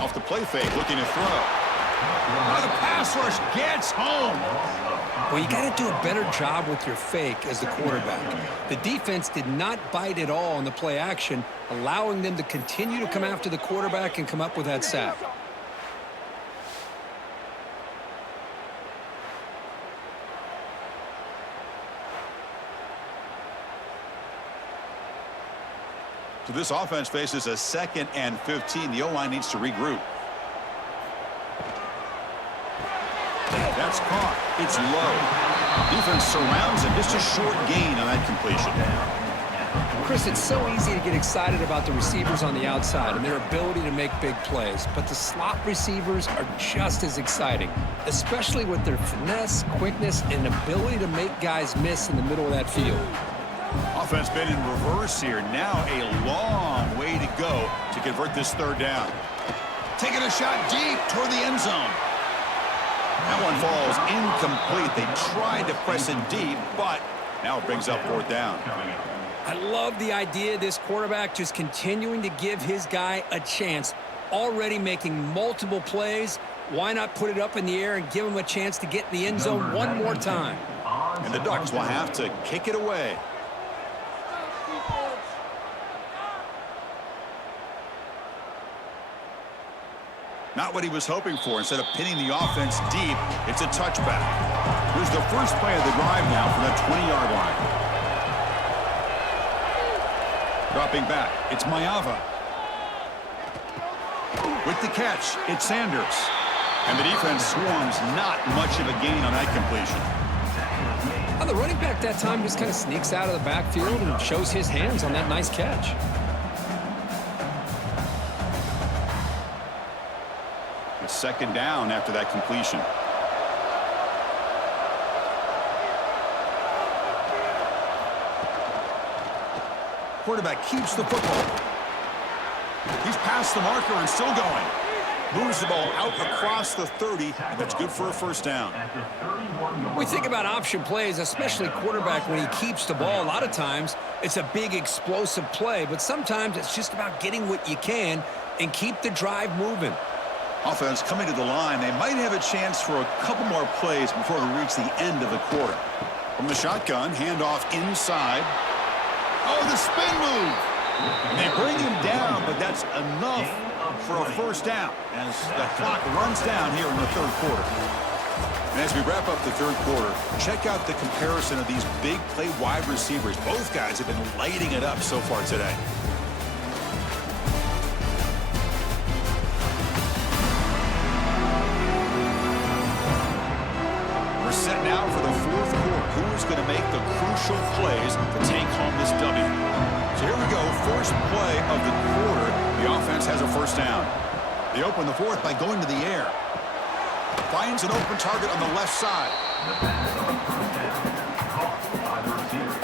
Off the play fake, looking to throw. Oh, the pass rush gets home. Well, you got to do a better job with your fake as the quarterback. The defense did not bite at all on the play action, allowing them to continue to come after the quarterback and come up with that sack. So this offense faces a 2nd and 15. The O-line needs to regroup. That's caught. It's low. Defense surrounds him. Just a short gain on that completion. Chris, it's so easy to get excited about the receivers on the outside and their ability to make big plays, but the slot receivers are just as exciting, especially with their finesse, quickness, and ability to make guys miss in the middle of that field. Offense been in reverse here. Now a long way to go to convert this 3rd down. Taking a shot deep toward the end zone. That one falls incomplete. They tried to press it deep, but now it brings up 4th down. I love the idea of this quarterback just continuing to give his guy a chance, already making multiple plays. Why not put it up in the air and give him a chance to get in the end zone one more time? And the Ducks will have to kick it away. Not what he was hoping for. Instead of pinning the offense deep, it's a touchback. Here's the first play of the drive now from that 20-yard line. Dropping back, it's Maeva. With the catch, it's Sanders. And the defense swarms, not much of a gain on that completion. The running back that time just kind of sneaks out of the backfield and shows his hands on that nice catch. It's 2nd down after that completion. Quarterback keeps the football. He's past the marker and still going. Moves the ball out across the 30, and that's good for a 1st down. We think about option plays, especially quarterback when he keeps the ball. A lot of times, it's a big explosive play, but sometimes it's just about getting what you can and keep the drive moving. Offense coming to the line. They might have a chance for a couple more plays before we reach the end of the quarter. From the shotgun, handoff inside. Oh, the spin move. And they bring him down, but that's enough for a 1st down as the clock runs down here in the 3rd quarter. And as we wrap up the 3rd quarter, check out the comparison of these big play wide receivers. Both guys have been lighting it up so far today. We're set now for the 4th quarter. Who is going to make the crucial plays to take home this W? So here we go, first play of the quarter. The offense has a 1st down. They open the 4th by going to the air. Finds an open target on the left side. The pass on 1st down, caught by the receiver.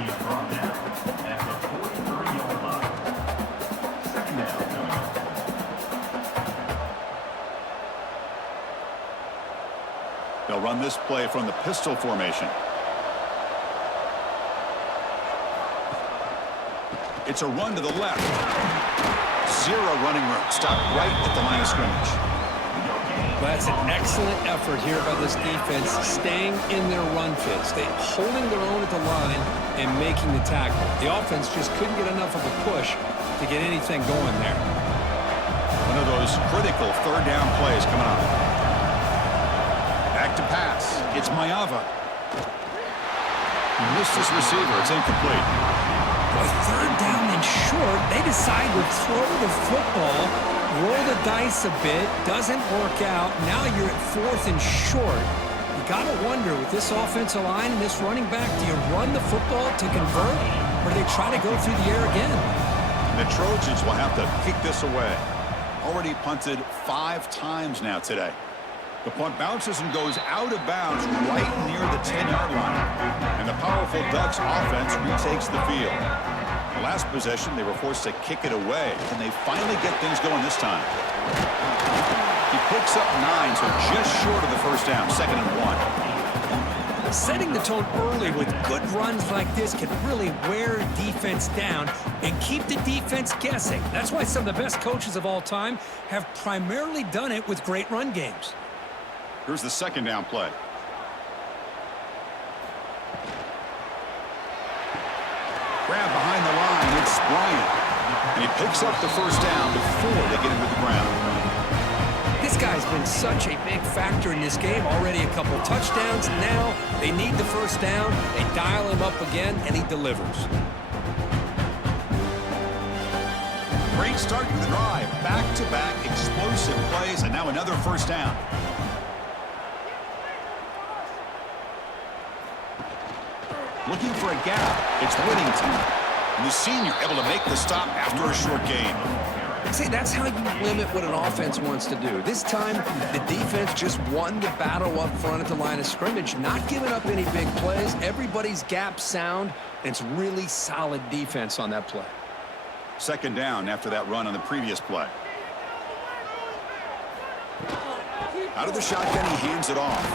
He's brought down at the 43-yard line. 2nd down coming up. They'll run this play from the pistol formation. It's a run to the left. Zero running room. Stop right at the line of scrimmage. That's an excellent effort here by this defense, staying in their run fits. They holding their own at the line and making the tackle. The offense just couldn't get enough of a push to get anything going there. One of those critical 3rd down plays coming up. Back to pass. It's Maeva. He missed his receiver. It's incomplete. With 3rd down and short, they decide to throw the football, roll the dice a bit, doesn't work out. Now you're at 4th and short. You got to wonder, with this offensive line and this running back, do you run the football to convert, or do they try to go through the air again? The Trojans will have to kick this away. Already punted 5 times now today. The punt bounces and goes out of bounds right near the 10-yard line. And the powerful Ducks offense retakes the field. The last possession, they were forced to kick it away. Can they finally get things going this time? He picks up 9, so just short of the 1st down, 2nd and 1. Setting the tone early with good runs like this can really wear defense down and keep the defense guessing. That's why some of the best coaches of all time have primarily done it with great run games. Here's the 2nd down play. Grab behind the line, it's Bryant. And he picks up the 1st down before they get him to the ground. This guy's been such a big factor in this game. Already a couple touchdowns. Now they need the 1st down. They dial him up again, and he delivers. Great start to the drive. Back-to-back explosive plays, and now another first down. Looking for a gap. It's Whittington. And the senior able to make the stop after a short gain. See, that's how you limit what an offense wants to do. This time, the defense just won the battle up front at the line of scrimmage, not giving up any big plays. Everybody's gap sound, and it's really solid defense on that play. Second down after that run on the previous play. Out of the shotgun, he hands it off.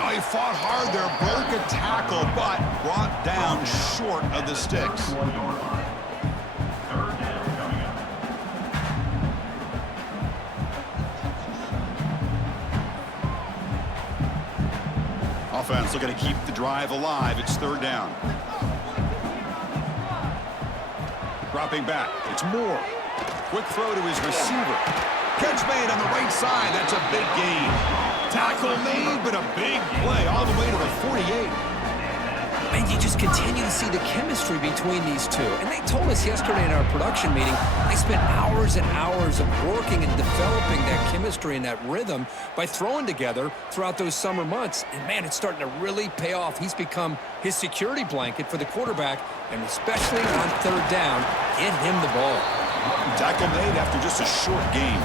Oh, he fought hard there, broke a tackle, but brought down short of the sticks. Offense looking to keep the drive alive. It's third down. Dropping back. It's Moore. Quick throw to his receiver. Catch made on the right side. That's a big gain. Tackle made, but a big play all the way to the 48. And you just continue to see the chemistry between these two. And they told us yesterday in our production meeting, they spent hours and hours of working and developing that chemistry and that rhythm by throwing together throughout those summer months. And, man, it's starting to really pay off. He's become his security blanket for the quarterback, and especially on third down, get him the ball. Tackle made after just a short gain.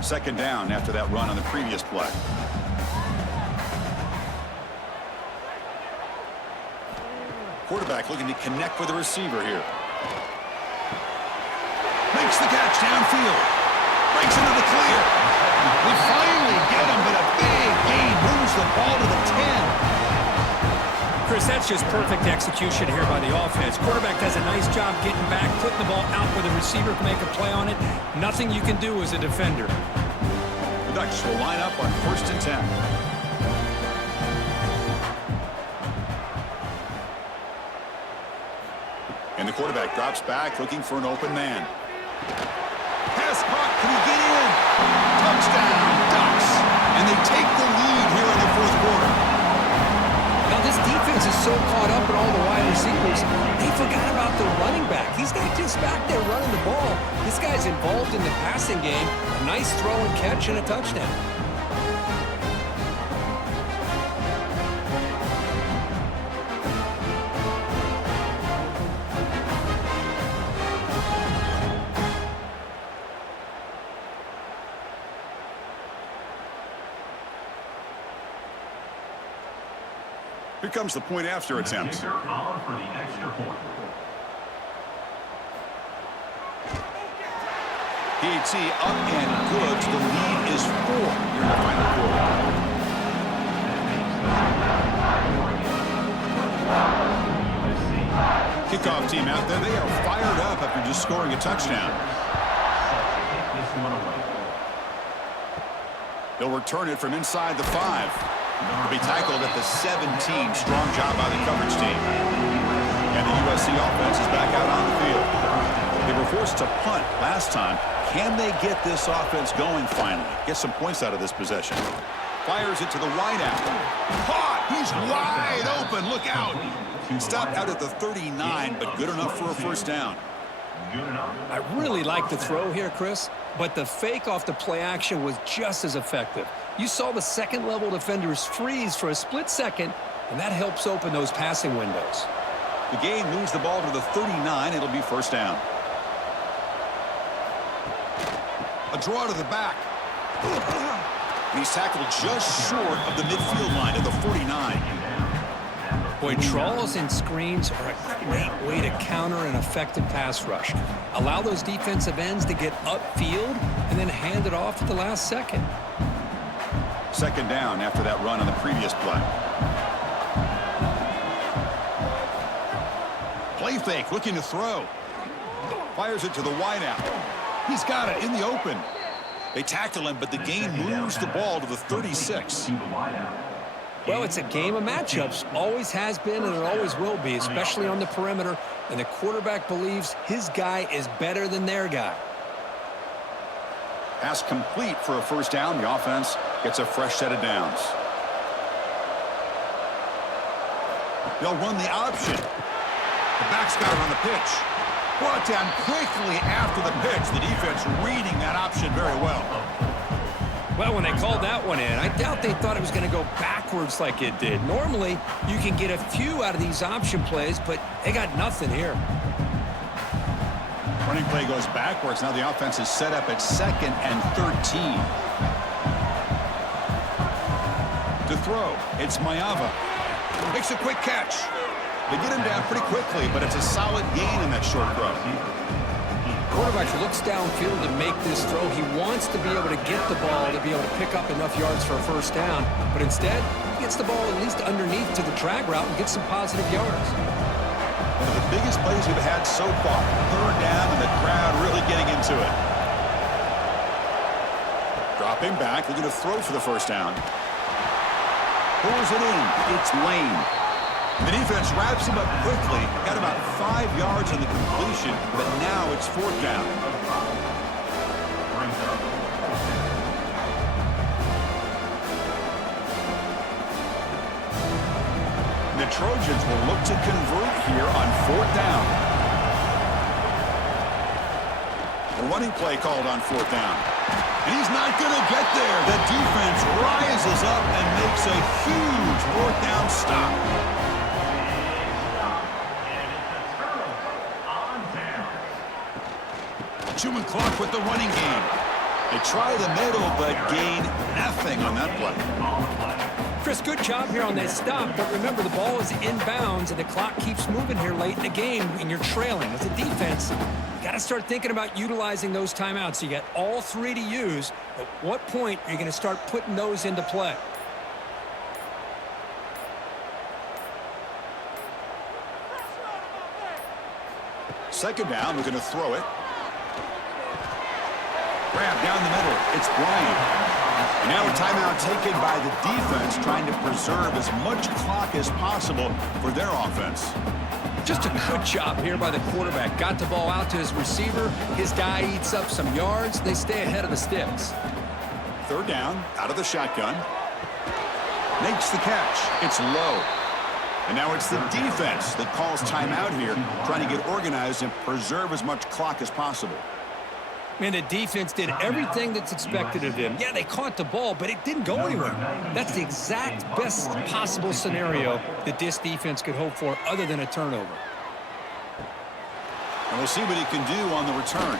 Second down after that run on the previous play. Quarterback looking to connect with the receiver here. Makes the catch downfield. Breaks into the clear. We finally get him, but a big gain moves the ball to the 10. Chris, that's just perfect execution here by the offense. Quarterback does a nice job getting back, putting the ball out where the receiver can make a play on it. Nothing you can do as a defender. The Ducks will line up on 1st and 10. And the quarterback drops back, looking for an open man. Pass caught. Can he get in? Touchdown, Ducks. And they take the lead here in the fourth quarter. Now, this defense is so caught up in all the wide receivers, they forgot about the running back. He's not just back there running the ball. This guy's involved in the passing game. A nice throw and catch and a touchdown. Here comes the point after attempt. Kicker on for the extra point. PAT up and good. The lead is 4 here in the final quarter. Kickoff team out there. They are fired up after just scoring a touchdown. They'll return it from inside the 5. To be tackled at the 17. Strong job by the coverage team. And the USC offense is back out on the field. They were forced to punt last time. Can they get this offense going finally? Get some points out of this possession. Fires it to the wideout. Caught! He's wide open. Look out. Stopped out at the 39, but good enough for a first down. I really like the throw here, Chris, but the fake off the play action was just as effective. You saw the second-level defenders freeze for a split second, and that helps open those passing windows. The game moves the ball to the 39. It'll be first down. A draw to the back. And he's tackled just short of the midfield line at the 49. Boy, draws and screens are a great way to counter an effective pass rush. Allow those defensive ends to get upfield and then hand it off at the last second. Second down after that run on the previous play. Play fake, looking to throw. Fires it to the wideout. He's got it in the open. They tackle him, but the gain moves the ball to the 36. Well, it's a game of matchups. Always has been and it always will be, especially on the perimeter. And the quarterback believes his guy is better than their guy. Pass complete for a first down. The offense gets a fresh set of downs. They'll run the option. The back's got it on the pitch. Brought down quickly after the pitch. The defense reading that option very well. Well, when they called that one in, I doubt they thought it was going to go backwards like it did. Normally, you can get a few out of these option plays, but they got nothing here. Running play goes backwards. Now the offense is set up at 2nd and 13. To throw, it's Mayava. Makes a quick catch. They get him down pretty quickly, but it's a solid gain in that short throw. Quarterback looks downfield to make this throw. He wants to be able to get the ball to be able to pick up enough yards for a first down, but instead, he gets the ball at least underneath to the drag route and gets some positive yards. One of the biggest plays we've had so far. 3rd down, and the crowd really getting into it. Dropping back, they're going to throw for the first down. Pulls it in. It's Lane. The defense wraps him up quickly. Got about 5 yards on the completion, but now it's 4th down. The Trojans will look to convert here on 4th down. A running play called on 4th down. And he's not going to get there. The defense rises up and makes a huge 4th down stop. Chewing clock with the running game. They try the middle, but gain nothing on that play. Chris, good job here on that stop, but remember the ball is inbounds and the clock keeps moving here late in the game and you're trailing. As a defense, you got to start thinking about utilizing those timeouts. You got all 3 to use. At what point are you going to start putting those into play? Second down, we're going to throw it. Grab down the middle. It's Bryant. And now a timeout taken by the defense, trying to preserve as much clock as possible for their offense. Just a good job here by the quarterback. Got the ball out to his receiver. His guy eats up some yards. They stay ahead of the sticks. 3rd down, out of the shotgun. Makes the catch. It's low. And now it's the defense that calls timeout here, trying to get organized and preserve as much clock as possible. Man, the defense did everything that's expected of them. Yeah, they caught the ball, but it didn't go anywhere. That's the exact best possible scenario that this defense could hope for other than a turnover. And we'll see what he can do on the return.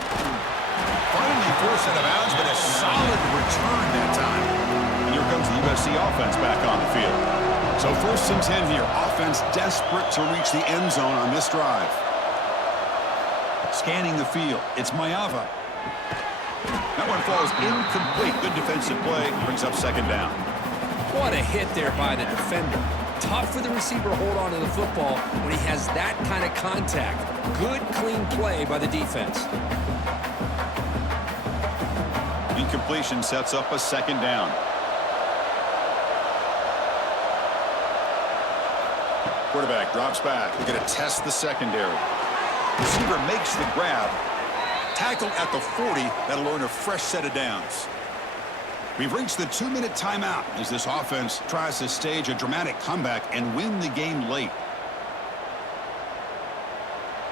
Finally forced out of bounds, but a solid return that time. And here comes the USC offense back on the field. So 1st and 10 here. Offense desperate to reach the end zone on this drive. Scanning the field. It's Mayava. That one falls incomplete. Good defensive play. Brings up 2nd down. What a hit there by the defender. Tough for the receiver to hold on to the football when he has that kind of contact. Good, clean play by the defense. Incompletion sets up a 2nd down. Quarterback drops back. We're going to test the secondary. Receiver makes the grab. Tackled at the 40. That'll earn a fresh set of downs. We've reached the 2-minute timeout as this offense tries to stage a dramatic comeback and win the game late.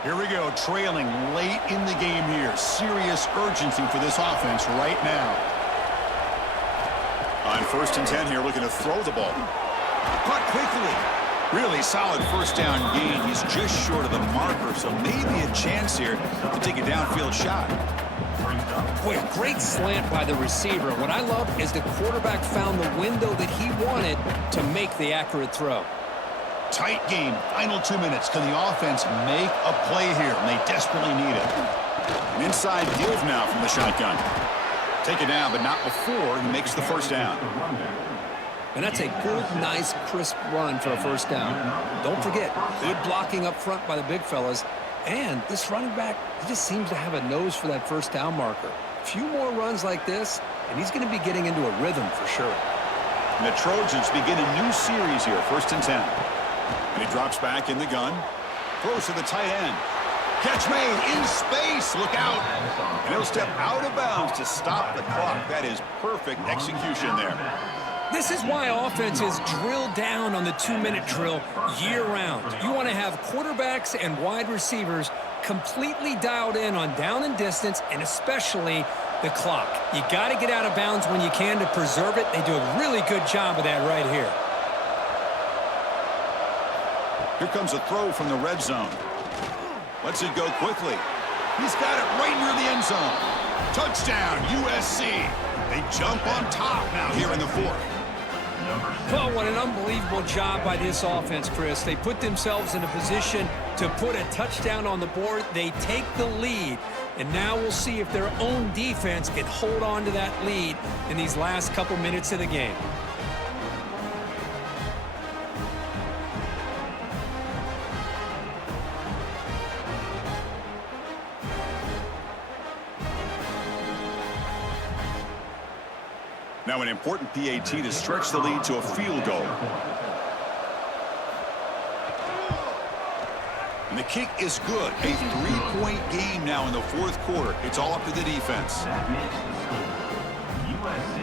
Here we go, trailing late in the game here. Serious urgency for this offense right now. On 1st and 10 here, looking to throw the ball. Caught quickly. Really solid first down gain. He's just short of the marker, so maybe a chance here to take a downfield shot. Boy, a great slant by the receiver. What I love is the quarterback found the window that he wanted to make the accurate throw. Tight game. Final 2 minutes. Can the offense make a play here? And they desperately need it. An inside give now from the shotgun. Take it down, but not before he makes the first down. And that's a good, nice, crisp run for a first down. Don't forget, good blocking up front by the big fellas. And this running back, he just seems to have a nose for that first down marker. A few more runs like this, and he's going to be getting into a rhythm for sure. And the Trojans begin a new series here, 1st and 10. And he drops back in the gun. Throws to the tight end. Catch made in space. Look out. And he'll step out of bounds to stop the clock. That is perfect execution there. This is why offenses drill down on the 2-minute drill year-round. You want to have quarterbacks and wide receivers completely dialed in on down and distance, and especially the clock. You got to get out of bounds when you can to preserve it. They do a really good job of that right here. Here comes a throw from the red zone. Lets it go quickly. He's got it right near the end zone. Touchdown, USC. They jump on top now here in the fourth. Oh, what an unbelievable job by this offense, Chris. They put themselves in a position to put a touchdown on the board. They take the lead, and now we'll see if their own defense can hold on to that lead in these last couple minutes of the game. Now an important PAT to stretch the lead to a field goal. And the kick is good. A 3-point game now in the fourth quarter. It's all up to the defense. That makes the score USC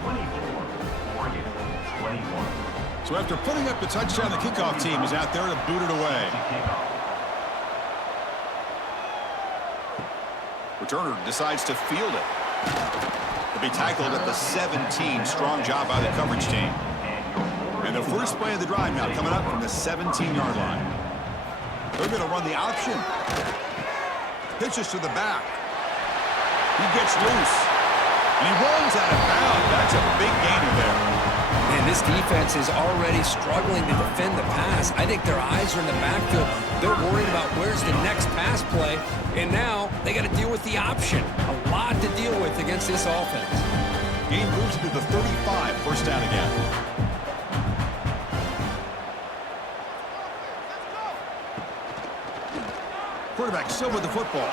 24, Oregon 21. So after putting up the touchdown, the kickoff team is out there to boot it away. Returner decides to field it. He'll be tackled at the 17. Strong job by the coverage team. And the first play of the drive now coming up from the 17-yard line. They're going to run the option. Pitches to the back. He gets loose. And he rolls out of bounds. That's a big gainer there. Man, this defense is already struggling to defend the pass. I think their eyes are in the backfield. They're worried about where's the next pass play. And now they got to deal with the option. A lot to deal with against this offense. Game moves to the 35. First down again. Quarterback still with the football.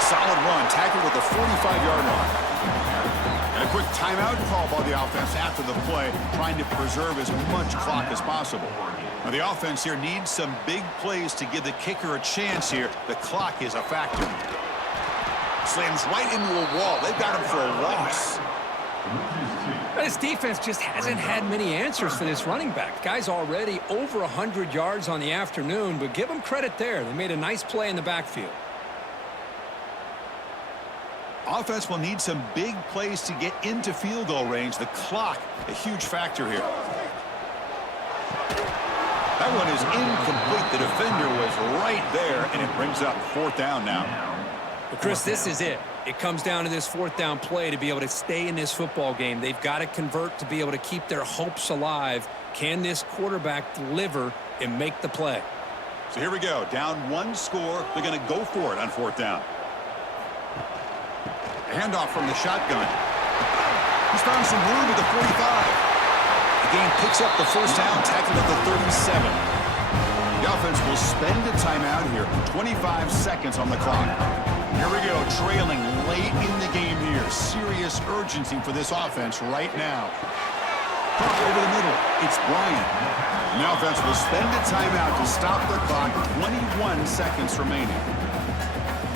Solid run, tackled at the 45-yard line. And a quick timeout call by the offense after the play, trying to preserve as much clock as possible. Now the offense here needs some big plays to give the kicker a chance here. The clock is a factor. Slams right into a wall. They've got him for a loss. This defense just hasn't had many answers for this running back. Guy's already over 100 yards on the afternoon, but give them credit there. They made a nice play in the backfield. Offense will need some big plays to get into field goal range. The clock, a huge factor here. That one is incomplete. The defender was right there, and it brings up fourth down now. But Chris, this is it. It comes down to this fourth down play to be able to stay in this football game. They've got to convert to be able to keep their hopes alive. Can this quarterback deliver and make the play? So here we go. Down one score. They're going to go for it on fourth down. A handoff from the shotgun. He's found some room at the 45. The game picks up the first down, tackled at the 37. The offense will spend a timeout here. 25 seconds on the clock. Here we go, trailing late in the game here. Serious urgency for this offense right now. Clock over the middle. It's Bryant. And the offense will spend a timeout to stop the clock. 21 seconds remaining.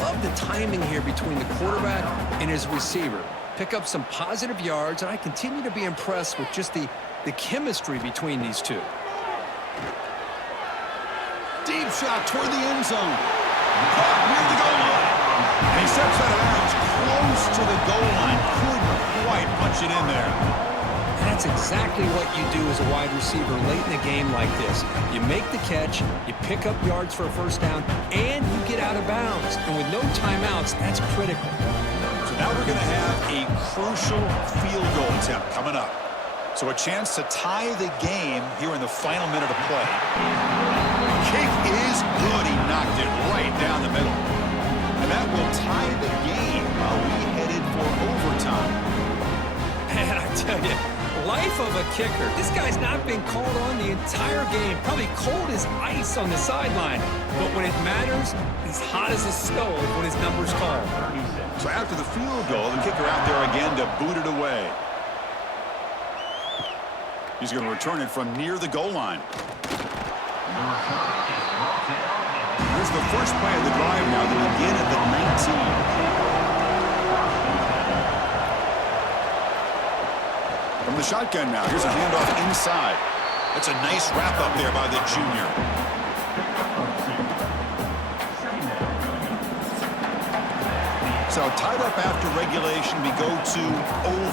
Love the timing here between the quarterback and his receiver. Pick up some positive yards, and I continue to be impressed with just the chemistry between these two. Deep shot toward the end zone. Caught near the goal line. And he steps out of bounds close to the goal line. Couldn't quite punch it in there. And that's exactly what you do as a wide receiver late in a game like this. You make the catch, you pick up yards for a first down, and you get out of bounds. And with no timeouts, that's critical. So now we're going to have a crucial field goal attempt coming up. So a chance to tie the game here in the final minute of play. Kick is good. He knocked it right down the middle. And that will tie the game while we headed for overtime. And I tell you, life of a kicker. This guy's not been called on the entire game. Probably cold as ice on the sideline. But when it matters, he's hot as a stove when his number's called. So after the field goal, the kicker out there again to boot it away. He's going to return it from near the goal line. The return is brought down Here's the first play of the drive now. They begin at the 19. From the shotgun now, here's a handoff inside. That's a nice wrap up there by the junior. So tied up after regulation, we go to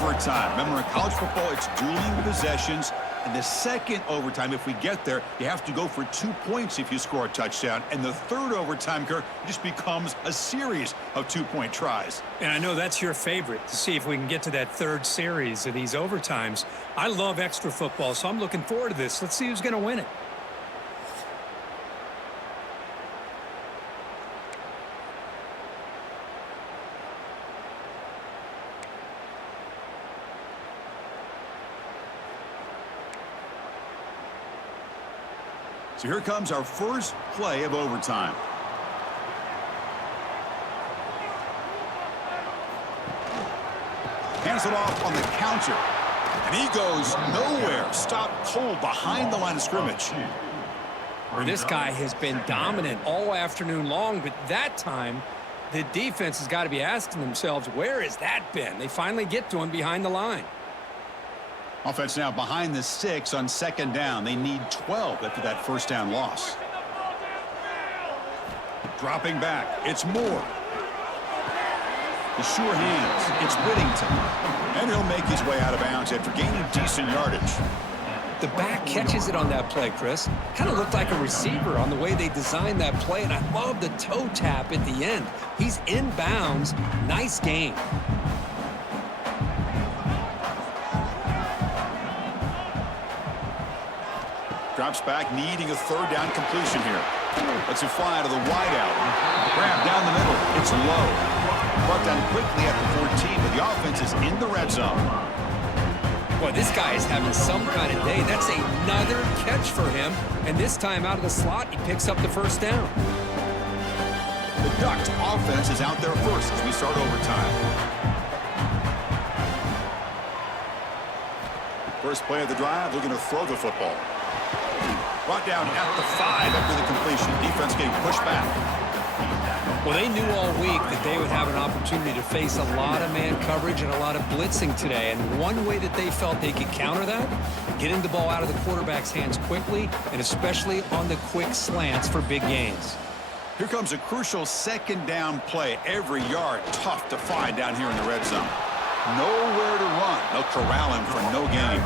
overtime. Remember, in college football, it's dueling possessions. And the second overtime, if we get there, you have to go for 2 points if you score a touchdown. And the third overtime, Kirk, just becomes a series of 2-point tries. And I know that's your favorite, to see if we can get to that third series of these overtimes. I love extra football, so I'm looking forward to this. Let's see who's going to win it. So here comes our first play of overtime. Hands it off on the counter. And he goes nowhere. Stopped cold behind the line of scrimmage. This guy has been dominant all afternoon long, but that time, the defense has got to be asking themselves, where has that been? They finally get to him behind the line. Offense now behind the 6 on second down. They need 12 after that first down loss. Dropping back. It's Moore. The sure hands. It's Whittington. And he'll make his way out of bounds after gaining decent yardage. The back catches it on that play, Chris. Kind of looked like a receiver on the way they designed that play, and I love the toe tap at the end. He's in bounds. Nice game. Drops back, needing a third down completion here. Lets it fly to the wideout. Grab down the middle. It's low. Brought down quickly at the 14, but the offense is in the red zone. Boy, this guy is having some kind of day. That's another catch for him. And this time out of the slot, he picks up the first down. The Ducks offense is out there first as we start overtime. First play of the drive, looking to throw the football. Brought down at the 5 after the completion. Defense getting pushed back. Well, they knew all week that they would have an opportunity to face a lot of man coverage and a lot of blitzing today. And one way that they felt they could counter that, getting the ball out of the quarterback's hands quickly, and especially on the quick slants for big gains. Here comes a crucial second down play. Every yard tough to find down here in the red zone. Nowhere to run. They'll corral him for no gain.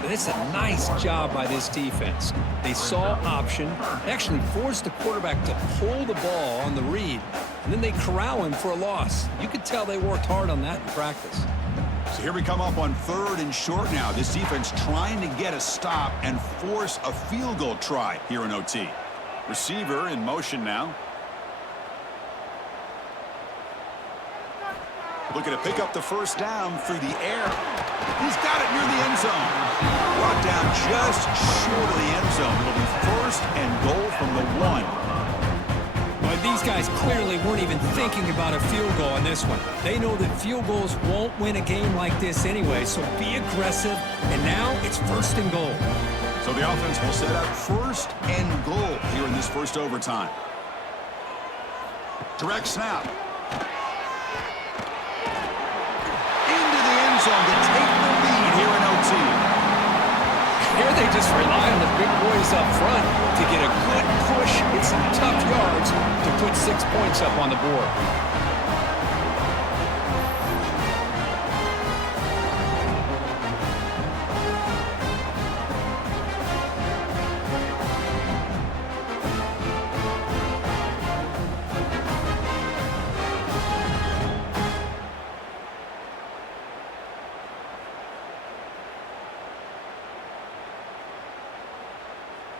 And it's a nice job by this defense. They saw option, actually forced the quarterback to pull the ball on the read, and then they corral him for a loss. You could tell they worked hard on that in practice. So here we come up on 3rd and short now. This defense trying to get a stop and force a field goal try here in OT. Receiver in motion now. Looking to pick up the first down through the air. He's got it near the end zone. Brought down just short of the end zone. It'll be 1st and goal from the 1. But these guys clearly weren't even thinking about a field goal on this one. They know that field goals won't win a game like this anyway, so be aggressive. And now it's 1st and goal. So the offense will set up 1st and goal here in this first overtime. Direct snap. To take the lead here in OT. Here they just rely on the big boys up front to get a good push, get some tough yards to put 6 points up on the board.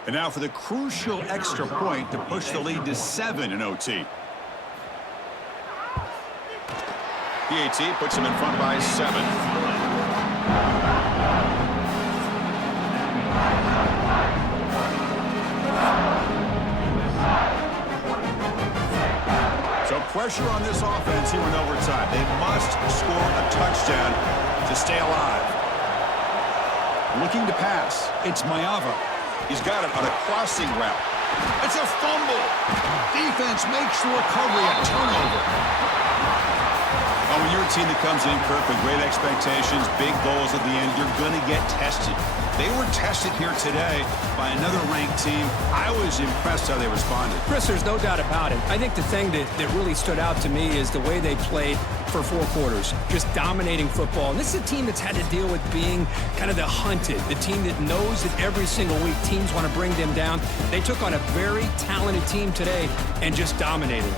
And now for the crucial extra point to push the lead to 7 in OT. PAT puts him in front by 7. So pressure on this offense here in overtime. They must score a touchdown to stay alive. Looking to pass. It's Mayava. He's got it on a crossing route. It's a fumble. Defense makes the recovery a turnover. Well, when you're a team that comes in, Kirk, with great expectations, big goals at the end, you're going to get tested. They were tested here today by another ranked team. I was impressed how they responded. Chris, there's no doubt about it. I think the thing that really stood out to me is the way they played for 4 quarters, just dominating football. And this is a team that's had to deal with being kind of the hunted, the team that knows that every single week teams want to bring them down. They took on a very talented team today and just dominated.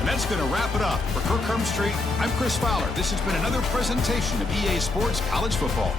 And that's going to wrap it up. For Kirk Street, I'm Chris Fowler. This has been another presentation of EA Sports College Football.